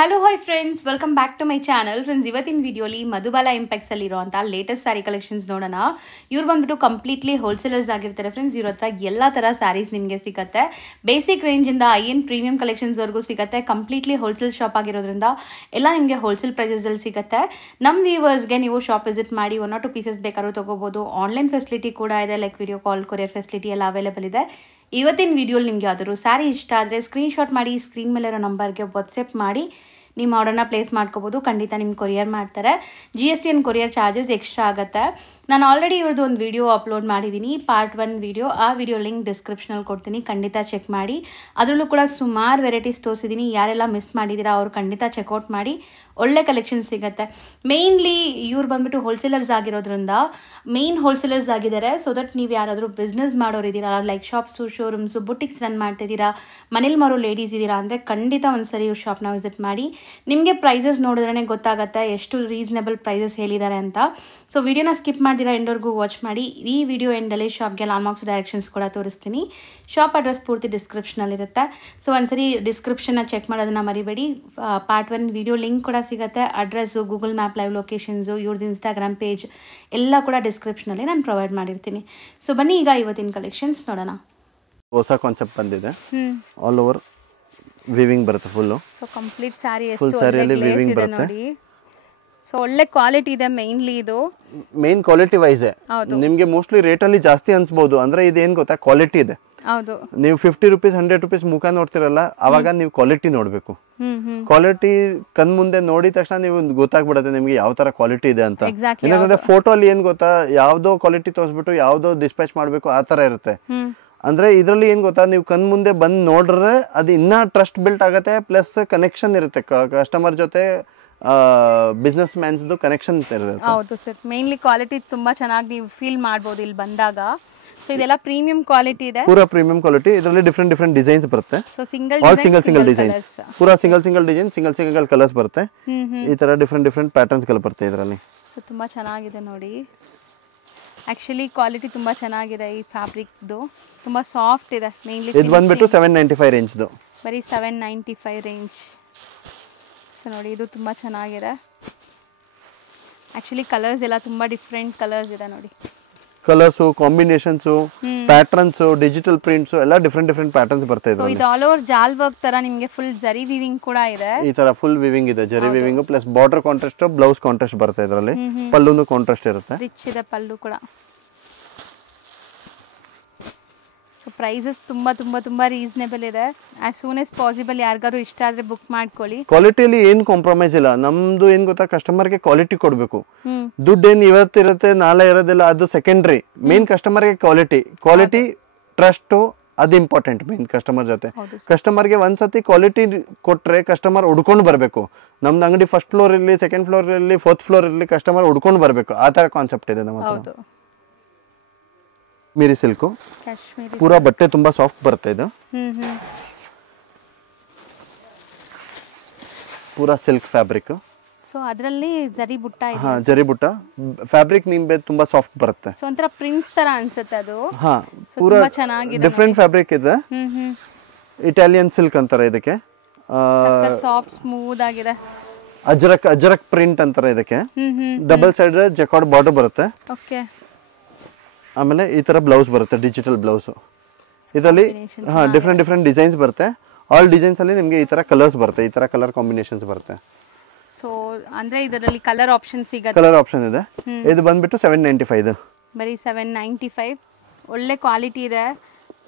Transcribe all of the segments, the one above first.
Hello hi friends, welcome back to my channel. Friends, ಇವತ್ತಿನ ವಿಡಿಯೋಲಿ ಮಧುಬಾಲ ಇಂಪ್ಯಾಕ್ಸ್ ಅಲ್ಲಿ ಇರುವಂಥ ಲೇಟೆಸ್ಟ್ ಸ್ಯಾರಿ ಕಲೆಕ್ಷನ್ಸ್ ನೋಡೋಣ. ಇವ್ರು ಬಂದ್ಬಿಟ್ಟು ಕಂಪ್ಲೀಟ್ಲಿ ಹೋಲ್ಸೇಲರ್ಸ್ ಆಗಿರ್ತಾರೆ ಫ್ರೆಂಡ್ಸ್. ಇವ್ರ ಹತ್ರ ಎಲ್ಲ ಥರ ಸ್ಯಾರೀಸ್ ನಿಮಗೆ ಸಿಗುತ್ತೆ. ಬೇಸಿಕ್ ರೇಂಜಿಂದ ಐಎನ್ ಪ್ರೀಮಿಯಂ ಕಲೆಕ್ಷನ್ಸ್ವರೆಗೂ ಸಿಗುತ್ತೆ. ಕಂಪ್ಲೀಟ್ಲಿ ಹೋಲ್ಸೇಲ್ ಶಾಪ್ ಆಗಿರೋದ್ರಿಂದ ಎಲ್ಲ ನಿಮಗೆ ಹೋಲ್ಸೇಲ್ ಪ್ರೈಸಲ್ಲಿ ಸಿಗುತ್ತೆ. ನಮ್ಮ ವ್ಯೂವರ್ಸ್ಗೆ ನೀವು ಶಾಪ್ ವಿಸಿಟ್ ಮಾಡಿ 1 or 2 ಪೀಸಸ್ ಬೇಕಾದ್ರೂ ತೊಗೋಬೋದು. ಆನ್ಲೈನ್ ಫೆಸಿಲಿಟಿ ಕೂಡ ಇದೆ, like video call, courier facility ಎಲ್ಲ ಅವೈಲೇಬಲ್ ಇದೆ. ಇವತ್ತಿನ ವಿಡಿಯೋಲಿ ನಿಮಗೆ ಯಾವ್ದಾದ್ರು ಸ್ಯಾರಿ ಇಷ್ಟ ಆದರೆ ಸ್ಕ್ರೀನ್ಶಾಟ್ ಮಾಡಿ ಸ್ಕ್ರೀನ್ ಮೇಲೆ ಇರೋ ನಂಬರ್ಗೆ ವಾಟ್ಸಪ್ ಮಾಡಿ ನಿಮ್ಮ ಆರ್ಡರ್ನ ಪ್ಲೇಸ್ ಮಾಡ್ಕೋಬೋದು. ಖಂಡಿತ ನಿಮ್ಗೆ ಕೊರಿಯರ್ ಮಾಡ್ತಾರೆ. GST and courier charges extra ಆಗುತ್ತೆ. ನಾನು ಆಲ್ರೆಡಿ ಇವ್ರದ್ದು ಒಂದು ವಿಡಿಯೋ ಅಪ್ಲೋಡ್ ಮಾಡಿದ್ದೀನಿ, ಪಾರ್ಟ್ 1 ವಿಡಿಯೋ. ಆ ವಿಡಿಯೋ ಲಿಂಕ್ ಡಿಸ್ಕ್ರಿಪ್ಷನಲ್ಲಿ ಕೊಡ್ತೀನಿ, ಖಂಡಿತ ಚೆಕ್ ಮಾಡಿ. ಅದರಲ್ಲೂ ಕೂಡ ಸುಮಾರು ವೆರೈಟೀಸ್ ತೋರಿಸಿದ್ದೀನಿ. ಯಾರೆಲ್ಲ ಮಿಸ್ ಮಾಡಿದ್ದೀರಾ ಅವ್ರು ಖಂಡಿತ ಚೆಕ್ಔಟ್ ಮಾಡಿ, ಒಳ್ಳೆ ಕಲೆಕ್ಷನ್ ಸಿಗುತ್ತೆ. ಮೇಯ್ನ್ಲಿ ಇವ್ರು ಬಂದ್ಬಿಟ್ಟು ಹೋಲ್ಸೇಲರ್ಸ್ ಆಗಿರೋದ್ರಿಂದ ಮೇಯ್ನ್ ಹೋಲ್ಸೇಲರ್ಸ್ ಆಗಿದ್ದಾರೆ. ಸೊ ದಟ್ ನೀವು ಯಾರಾದರೂ ಬಿಸ್ನೆಸ್ ಮಾಡೋರಿದ್ದೀರಾ, like shops, showrooms, boutiques run ಮಾಡ್ತಿದ್ದೀರಾ, ಮನೇಲಿ ಮಾರೋ ಲೇಡೀಸ್ ಇದ್ದೀರಾ ಅಂದರೆ ಖಂಡಿತ ಒಂದ್ಸರಿ ಇವ್ರ ಶಾಪ್ನ ವಿಸಿಟ್ ಮಾಡಿ. ನಿಮಗೆ ಪ್ರೈಸಸ್ ನೋಡಿದ್ರೇ ಗೊತ್ತಾಗುತ್ತೆ ಎಷ್ಟು ರೀಸನೇಬಲ್ ಪ್ರೈಸಸ್ ಹೇಳಿದ್ದಾರೆ ಅಂತ. ಸೊ ವಿಡಿಯೋನ ಸ್ಕಿಪ್ ಮಾಡ್ದಿರಾ ಎಂಡ್ವರೆಗೂ ವಾಚ್ ಮಾಡಿ. ಈ ವಿಡಿಯೋ ಎಂಡಲ್ಲಿ ಶಾಪ್ಗೆ ಲಾಂಡ್ಮಾರ್ಕ್ಸ್ ಡೈರೆಕ್ಷನ್ಸ್ ಕೂಡ ತೋರಿಸ್ತೀನಿ. ಶಾಪ್ ಅಡ್ರೆಸ್ ಪೂರ್ತಿ ಡಿಸ್ಕ್ರಿಪ್ಷನಲ್ಲಿರುತ್ತೆ. ಸೊ ಒಂದ್ಸರಿ ಡಿಸ್ಕ್ರಿಪ್ಷನ್ನ ಚೆಕ್ ಮಾಡೋದನ್ನ ಮರಿಬೇಡಿ. ಪಾರ್ಟ್ 1 ವಿಡಿಯೋ ಲಿಂಕ್ ಕೂಡ ಸಿಗುತ್ತೆ. Address, Google map live locations, ಇವ್ರದ್ದು ಇನ್ಸ್ಟಾಗ್ರಾಮ್ ಪೇಜ್ ಎಲ್ಲ ಕೂಡ ಡಿಸ್ಕ್ರಿಪ್ಷನಲ್ಲಿ ನಾನು ಪ್ರೊವೈಡ್ ಮಾಡಿರ್ತೀನಿ. ಸೊ ಬನ್ನಿ ಈಗ ಇವತ್ತಿನ ಕಲೆಕ್ಷನ್ಸ್ ನೋಡೋಣ. ಹೊಸ ಕಾನ್ಸೆಪ್ಟ್ ಬಂದಿದೆ. ಆಲ್ ಓವರ್ ವಿವಿಂಗ್ ಬರುತ್ತೆ ಫುಲ್. ಸೊ ಕಂಪ್ಲೀಟ್ ಸ್ಯಾರಿ ಎಷ್ಟು ಒಳ್ಳೆ ಗ್ಲೇಸ್ ಇದೆ ನೋಡಿ. ಸೊ ಒಳ್ಳೆ ಕ್ವಾಲಿಟಿ ಇದೆ. ಮೇನ್ಲಿ ಇದು ಮೇನ್ ಕ್ವಾಲಿಟಿ ವೈಸ್ ನಿಮಗೆ ಮೋಸ್ಟ್ಲಿ ರೇಟ್ ಅಲ್ಲಿ ಜಾಸ್ತಿ ಅನ್ಸ್ಬಹುದು. ಅಂದ್ರೆ ಇದೇನ್ ಗೊತ್ತಾ, ಕ್ವಾಲಿಟಿ ಇದೆ. ಹೌದು, ನೀವು 50 ರೂಪೀಸ್ 100 ರೂಪೀಸ್ ಮುಖ ನೋಡ್ತಿರಲ್ಲ, ಅವಾಗ ನೀವು ಕ್ವಾಲಿಟಿ ನೋಡ್ಬೇಕು. ಕ್ವಾಲಿಟಿ ಕಣ್ ಮುಂದೆ ನೋಡಿದ ತಕ್ಷಣ ನೀವು ಗೊತ್ತಾಗ್ಬಿಡುತ್ತೆ ನಿಮ್ಗೆ ಯಾವ ತರ ಕ್ವಾಲಿಟಿ ಇದೆ ಅಂತ. ಯಾಕಂದ್ರೆ ಫೋಟೋ ಅಲ್ಲಿ ಏನ್ ಗೊತ್ತಾ, ಯಾವ್ದೋ ಕ್ವಾಲಿಟಿ ತೋರಿಸ್ಬಿಟ್ಟು ಯಾವ್ದೋ ಡಿಸ್ಪ್ಯಾಚ್ ಮಾಡ್ಬೇಕು ಆ ತರ ಇರುತ್ತೆ. ಅಂದ್ರೆ ಇದ್ರಲ್ಲಿ ಏನ್ ಗೊತ್ತಾ, ನೀವು ಕಣ್ ಮುಂದೆ ಬಂದ್ ನೋಡ್ರೆ ಅದು ಇನ್ನ ಟ್ರಸ್ಟ್ ಬಿಲ್ಟ್ ಆಗತ್ತೆ. ಪ್ಲಸ್ ಕನೆಕ್ಷನ್ ಇರುತ್ತೆ ಕಸ್ಟಮರ್ ಜೊತೆ, ಬಿಸ್ನೆಸ್ ಮ್ಯಾನ್ಸ್ದು ಕನೆಕ್ಷನ್ ಇರುತ್ತೆ. ಹೌದು ಸರ್, ಮೇನ್ಲಿ ಕ್ವಾಲಿಟಿ ತುಂಬಾ ಚೆನ್ನಾಗಿ ನೀವು ಫೀಲ್ ಮಾಡ್ಬೋದು ಇಲ್ಲಿ ಬಂದಾಗ. ಸೊ ಇದೆಲ್ಲ ಪ್ರೀಮಿಯಂ ಕ್ವಾಲಿಟಿ ಇದೆ, ಪೂರಾ ಪ್ರೀಮಿಯಂ ಕ್ವಾಲಿಟಿ. ಇದರಲ್ಲಿ ಡಿಫ್ರೆಂಟ್ ಡಿಸೈನ್ಸ್ ಬರುತ್ತೆ. ಸೊ ಸಿಂಗಲ್ ಡಿಸೈನ್ಸ್, ಪೂರಾ ಸಿಂಗಲ್ ಡಿಸೈನ್, ಸಿಂಗಲ್ ಕಲರ್ಸ್ ಬರುತ್ತೆ. ಈ ತರ ಡಿಫ್ರೆಂಟ್ ಪ್ಯಾಟರ್ನ್ಸ್ ಗಳು ಬರುತ್ತೆ ಇದರಲ್ಲಿ. ಸೊ ತುಂಬಾ ಚೆನ್ನಾಗಿದೆ ನೋಡಿ. ಆಕ್ಚುಲಿ ಕ್ವಾಲಿಟಿ ತುಂಬಾ ಚೆನ್ನಾಗಿದೆ. ಈ ಫ್ಯಾಬ್ರಿಕ್ದು ತುಂಬಾ ಸಾಫ್ಟ್ ಇದೆ. ಮೇನ್ಲಿ ಇದು ಬಂದ್ಬಿಟ್ಟು 795 ರೇಂಜ್ದು, ಬರೀ 795 ರೇಂಜ್. ಸೊ ನೋಡಿ, ಇದು ತುಂಬಾ ಚೆನ್ನಾಗಿದೆ. ಆಕ್ಚುಲಿ ಕಲರ್ಸ್ ಎಲ್ಲ ತುಂಬಾ ಡಿಫ್ರೆಂಟ್ ಕಲರ್ಸ್ ಇದೆ ನೋಡಿ. Colours, combinations, patterns, digital prints ಎಲ್ಲ ಡಿಫ್ರೆಂಟ್ ಪ್ಯಾಟರ್ನ್ಸ್ ಬರ್ತಾ ಇದೆ. ಇದು ಆಲ್ ಓವರ್ ಜಾಲ್ ವರ್ಕ್ ತರ ನಿಮಗೆ ಫುಲ್ ಜರಿ ವಿವಿಂಗ್ ಕೂಡ ಇದೆ. ಈ ತರ ಫುಲ್ ವಿವಿಂಗ್ ಇದೆ, ಜರಿ viewing plus border contrast, blouse contrast ಬರುತ್ತೆ ಇದರಲ್ಲಿ. ಪಲ್ಲುನು ಕಾಂಟ್ರಾಸ್ಟ್ ಇರುತ್ತೆ, ರಿಚ್ ಇದೆ ಪಲ್ಲು ಕೂಡ. ಸೊ ಪ್ರೈಸಸ್ ತುಂಬಾ ರೀಸನೇಬಲ್ ಇದೆ. ಆಸ್ ಸೂನ್ ಎಸ್ ಪಾಸಿಬಲ್ ಯಾರಿಗಾರು ಇಷ್ಟ ಆದ್ರೆ ಬುಕ್ ಮಾಡ್ಕೊಳ್ಳಿ. ಕ್ವಾಲಿಟಿಯಲ್ಲಿ ಏನು ಕಾಂಪ್ರಮೈಸ್ ಇಲ್ಲ. ನಮ್ದು ಏನ್ ಗೊತ್ತಾ, ಕಸ್ಟಮರ್ಗೆ ಕ್ವಾಲಿಟಿ ಕೊಡಬೇಕು. ದುಡ್ಡು ಏನ್ ಇವತ್ತಿರುತ್ತೆ ನಾಳೆ ಇರೋದಿಲ್ಲ, ಅದು ಸೆಕೆಂಡ್ರಿ. ಮೇನ್ ಕಸ್ಟಮರ್ಗೆ ಕ್ವಾಲಿಟಿ ಟ್ರಸ್ಟ್ ಅದು ಇಂಪಾರ್ಟೆಂಟ್ ಮೇನ್ ಕಸ್ಟಮರ್ ಜೊತೆ. ಕಸ್ಟಮರ್ಗೆ ಒಂದ್ಸತಿ ಕ್ವಾಲಿಟಿ ಕೊಟ್ರೆ ಕಸ್ಟಮರ್ ಹುಡ್ಕೊಂಡು ಬರಬೇಕು. ನಮ್ದು ಅಂಗಡಿ ಫಸ್ಟ್ ಫ್ಲೋರ್ ಇರಲಿ, ಸೆಕೆಂಡ್ ಫ್ಲೋರ್ ಇರಲಿ, 4th ಫ್ಲೋರ್ ಇರಲಿ, ಕಸ್ಟಮರ್ ಹುಡ್ಕೊಂಡು ಬರಬೇಕು. ಆ ತರ ಕಾನ್ಸೆಪ್ಟ್ ಇದೆ ನಮ್ಮ ಹತ್ರ. ಮೀರಿ ಸಿಲ್ಕು, ಪೂರಾ ಬಟ್ಟೆ ತುಂಬಾ ಸಾಫ್ಟ್ ಬರುತ್ತೆ ಇದು. ಪೂರಾ ಸಿಲ್ಕ್ ಫ್ಯಾಬ್ರಿಕ್. ಸೊ ಅದರಲ್ಲಿ ಜರಿ ಬುಟ್ಟ ಇದೆ. ಹಾ, ಜರಿ ಬುಟ್ಟ ಫ್ಯಾಬ್ರಿಕ್ ನಿಮಗೆ ತುಂಬಾ ಸಾಫ್ಟ್ ಬರುತ್ತೆ. ಸೊ ಒಂತರ ಪ್ರಿಂಟ್ಸ್ ತರ ಅನ್ಸುತ್ತೆ ಅದು. ಹಾ, ಪೂರಾ ಚೆನ್ನಾಗಿದೆ. ಡಿಫರೆಂಟ್ ಫ್ಯಾಬ್ರಿಕ್ ಇದೆ. ಇಟಾಲಿಯನ್ ಸಿಲ್ಕ್ ಅಂತಾರೆ ಇದಕ್ಕೆ. ಸಾಫ್ಟ್ ಸ್ಮೂತ್ ಆಗಿದೆ. ಅಜರಕ್ ಪ್ರಿಂಟ್ ಅಂತಾರೆ ಇದಕ್ಕೆ. ಡಬಲ್ ಸೈಡ್ ಜಕಾರ್ಡ್ ಬಾರ್ಡರ್ ಬರುತ್ತೆ. ಓಕೆ. ಆಮೇಲೆ ಈ ತರ ಬ್ಲೌಸ್ ಬರುತ್ತೆ, ಡಿಜಿಟಲ್ ಬ್ಲೌಸ್. ಇದರಲ್ಲಿ ಹಾ ಡಿಫರೆಂಟ್ ಡಿಸೈನ್ಸ್ ಬರುತ್ತೆ. ಆಲ್ ಡಿಸೈನ್ಸ್ ಅಲ್ಲಿ ನಿಮಗೆ ಈ ತರ ಕಲರ್ಸ್ ಬರುತ್ತೆ, ಈ ತರ ಕಲರ್ ಕಾಂಬಿನೇಷನ್ಸ್ ಬರುತ್ತೆ. ಸೊ ಅಂದ್ರೆ ಇದರಲ್ಲಿ ಕಲರ್ ಆಪ್ಷನ್ ಸಿಗುತ್ತೆ. ಕಲರ್ ಆಪ್ಷನ್ ಇದೆ. ಇದು ಬಂದ್ಬಿಟ್ಟು 795, ಬರೀ 795. ಒಳ್ಳೆ ಕ್ವಾಲಿಟಿ ಇದೆ.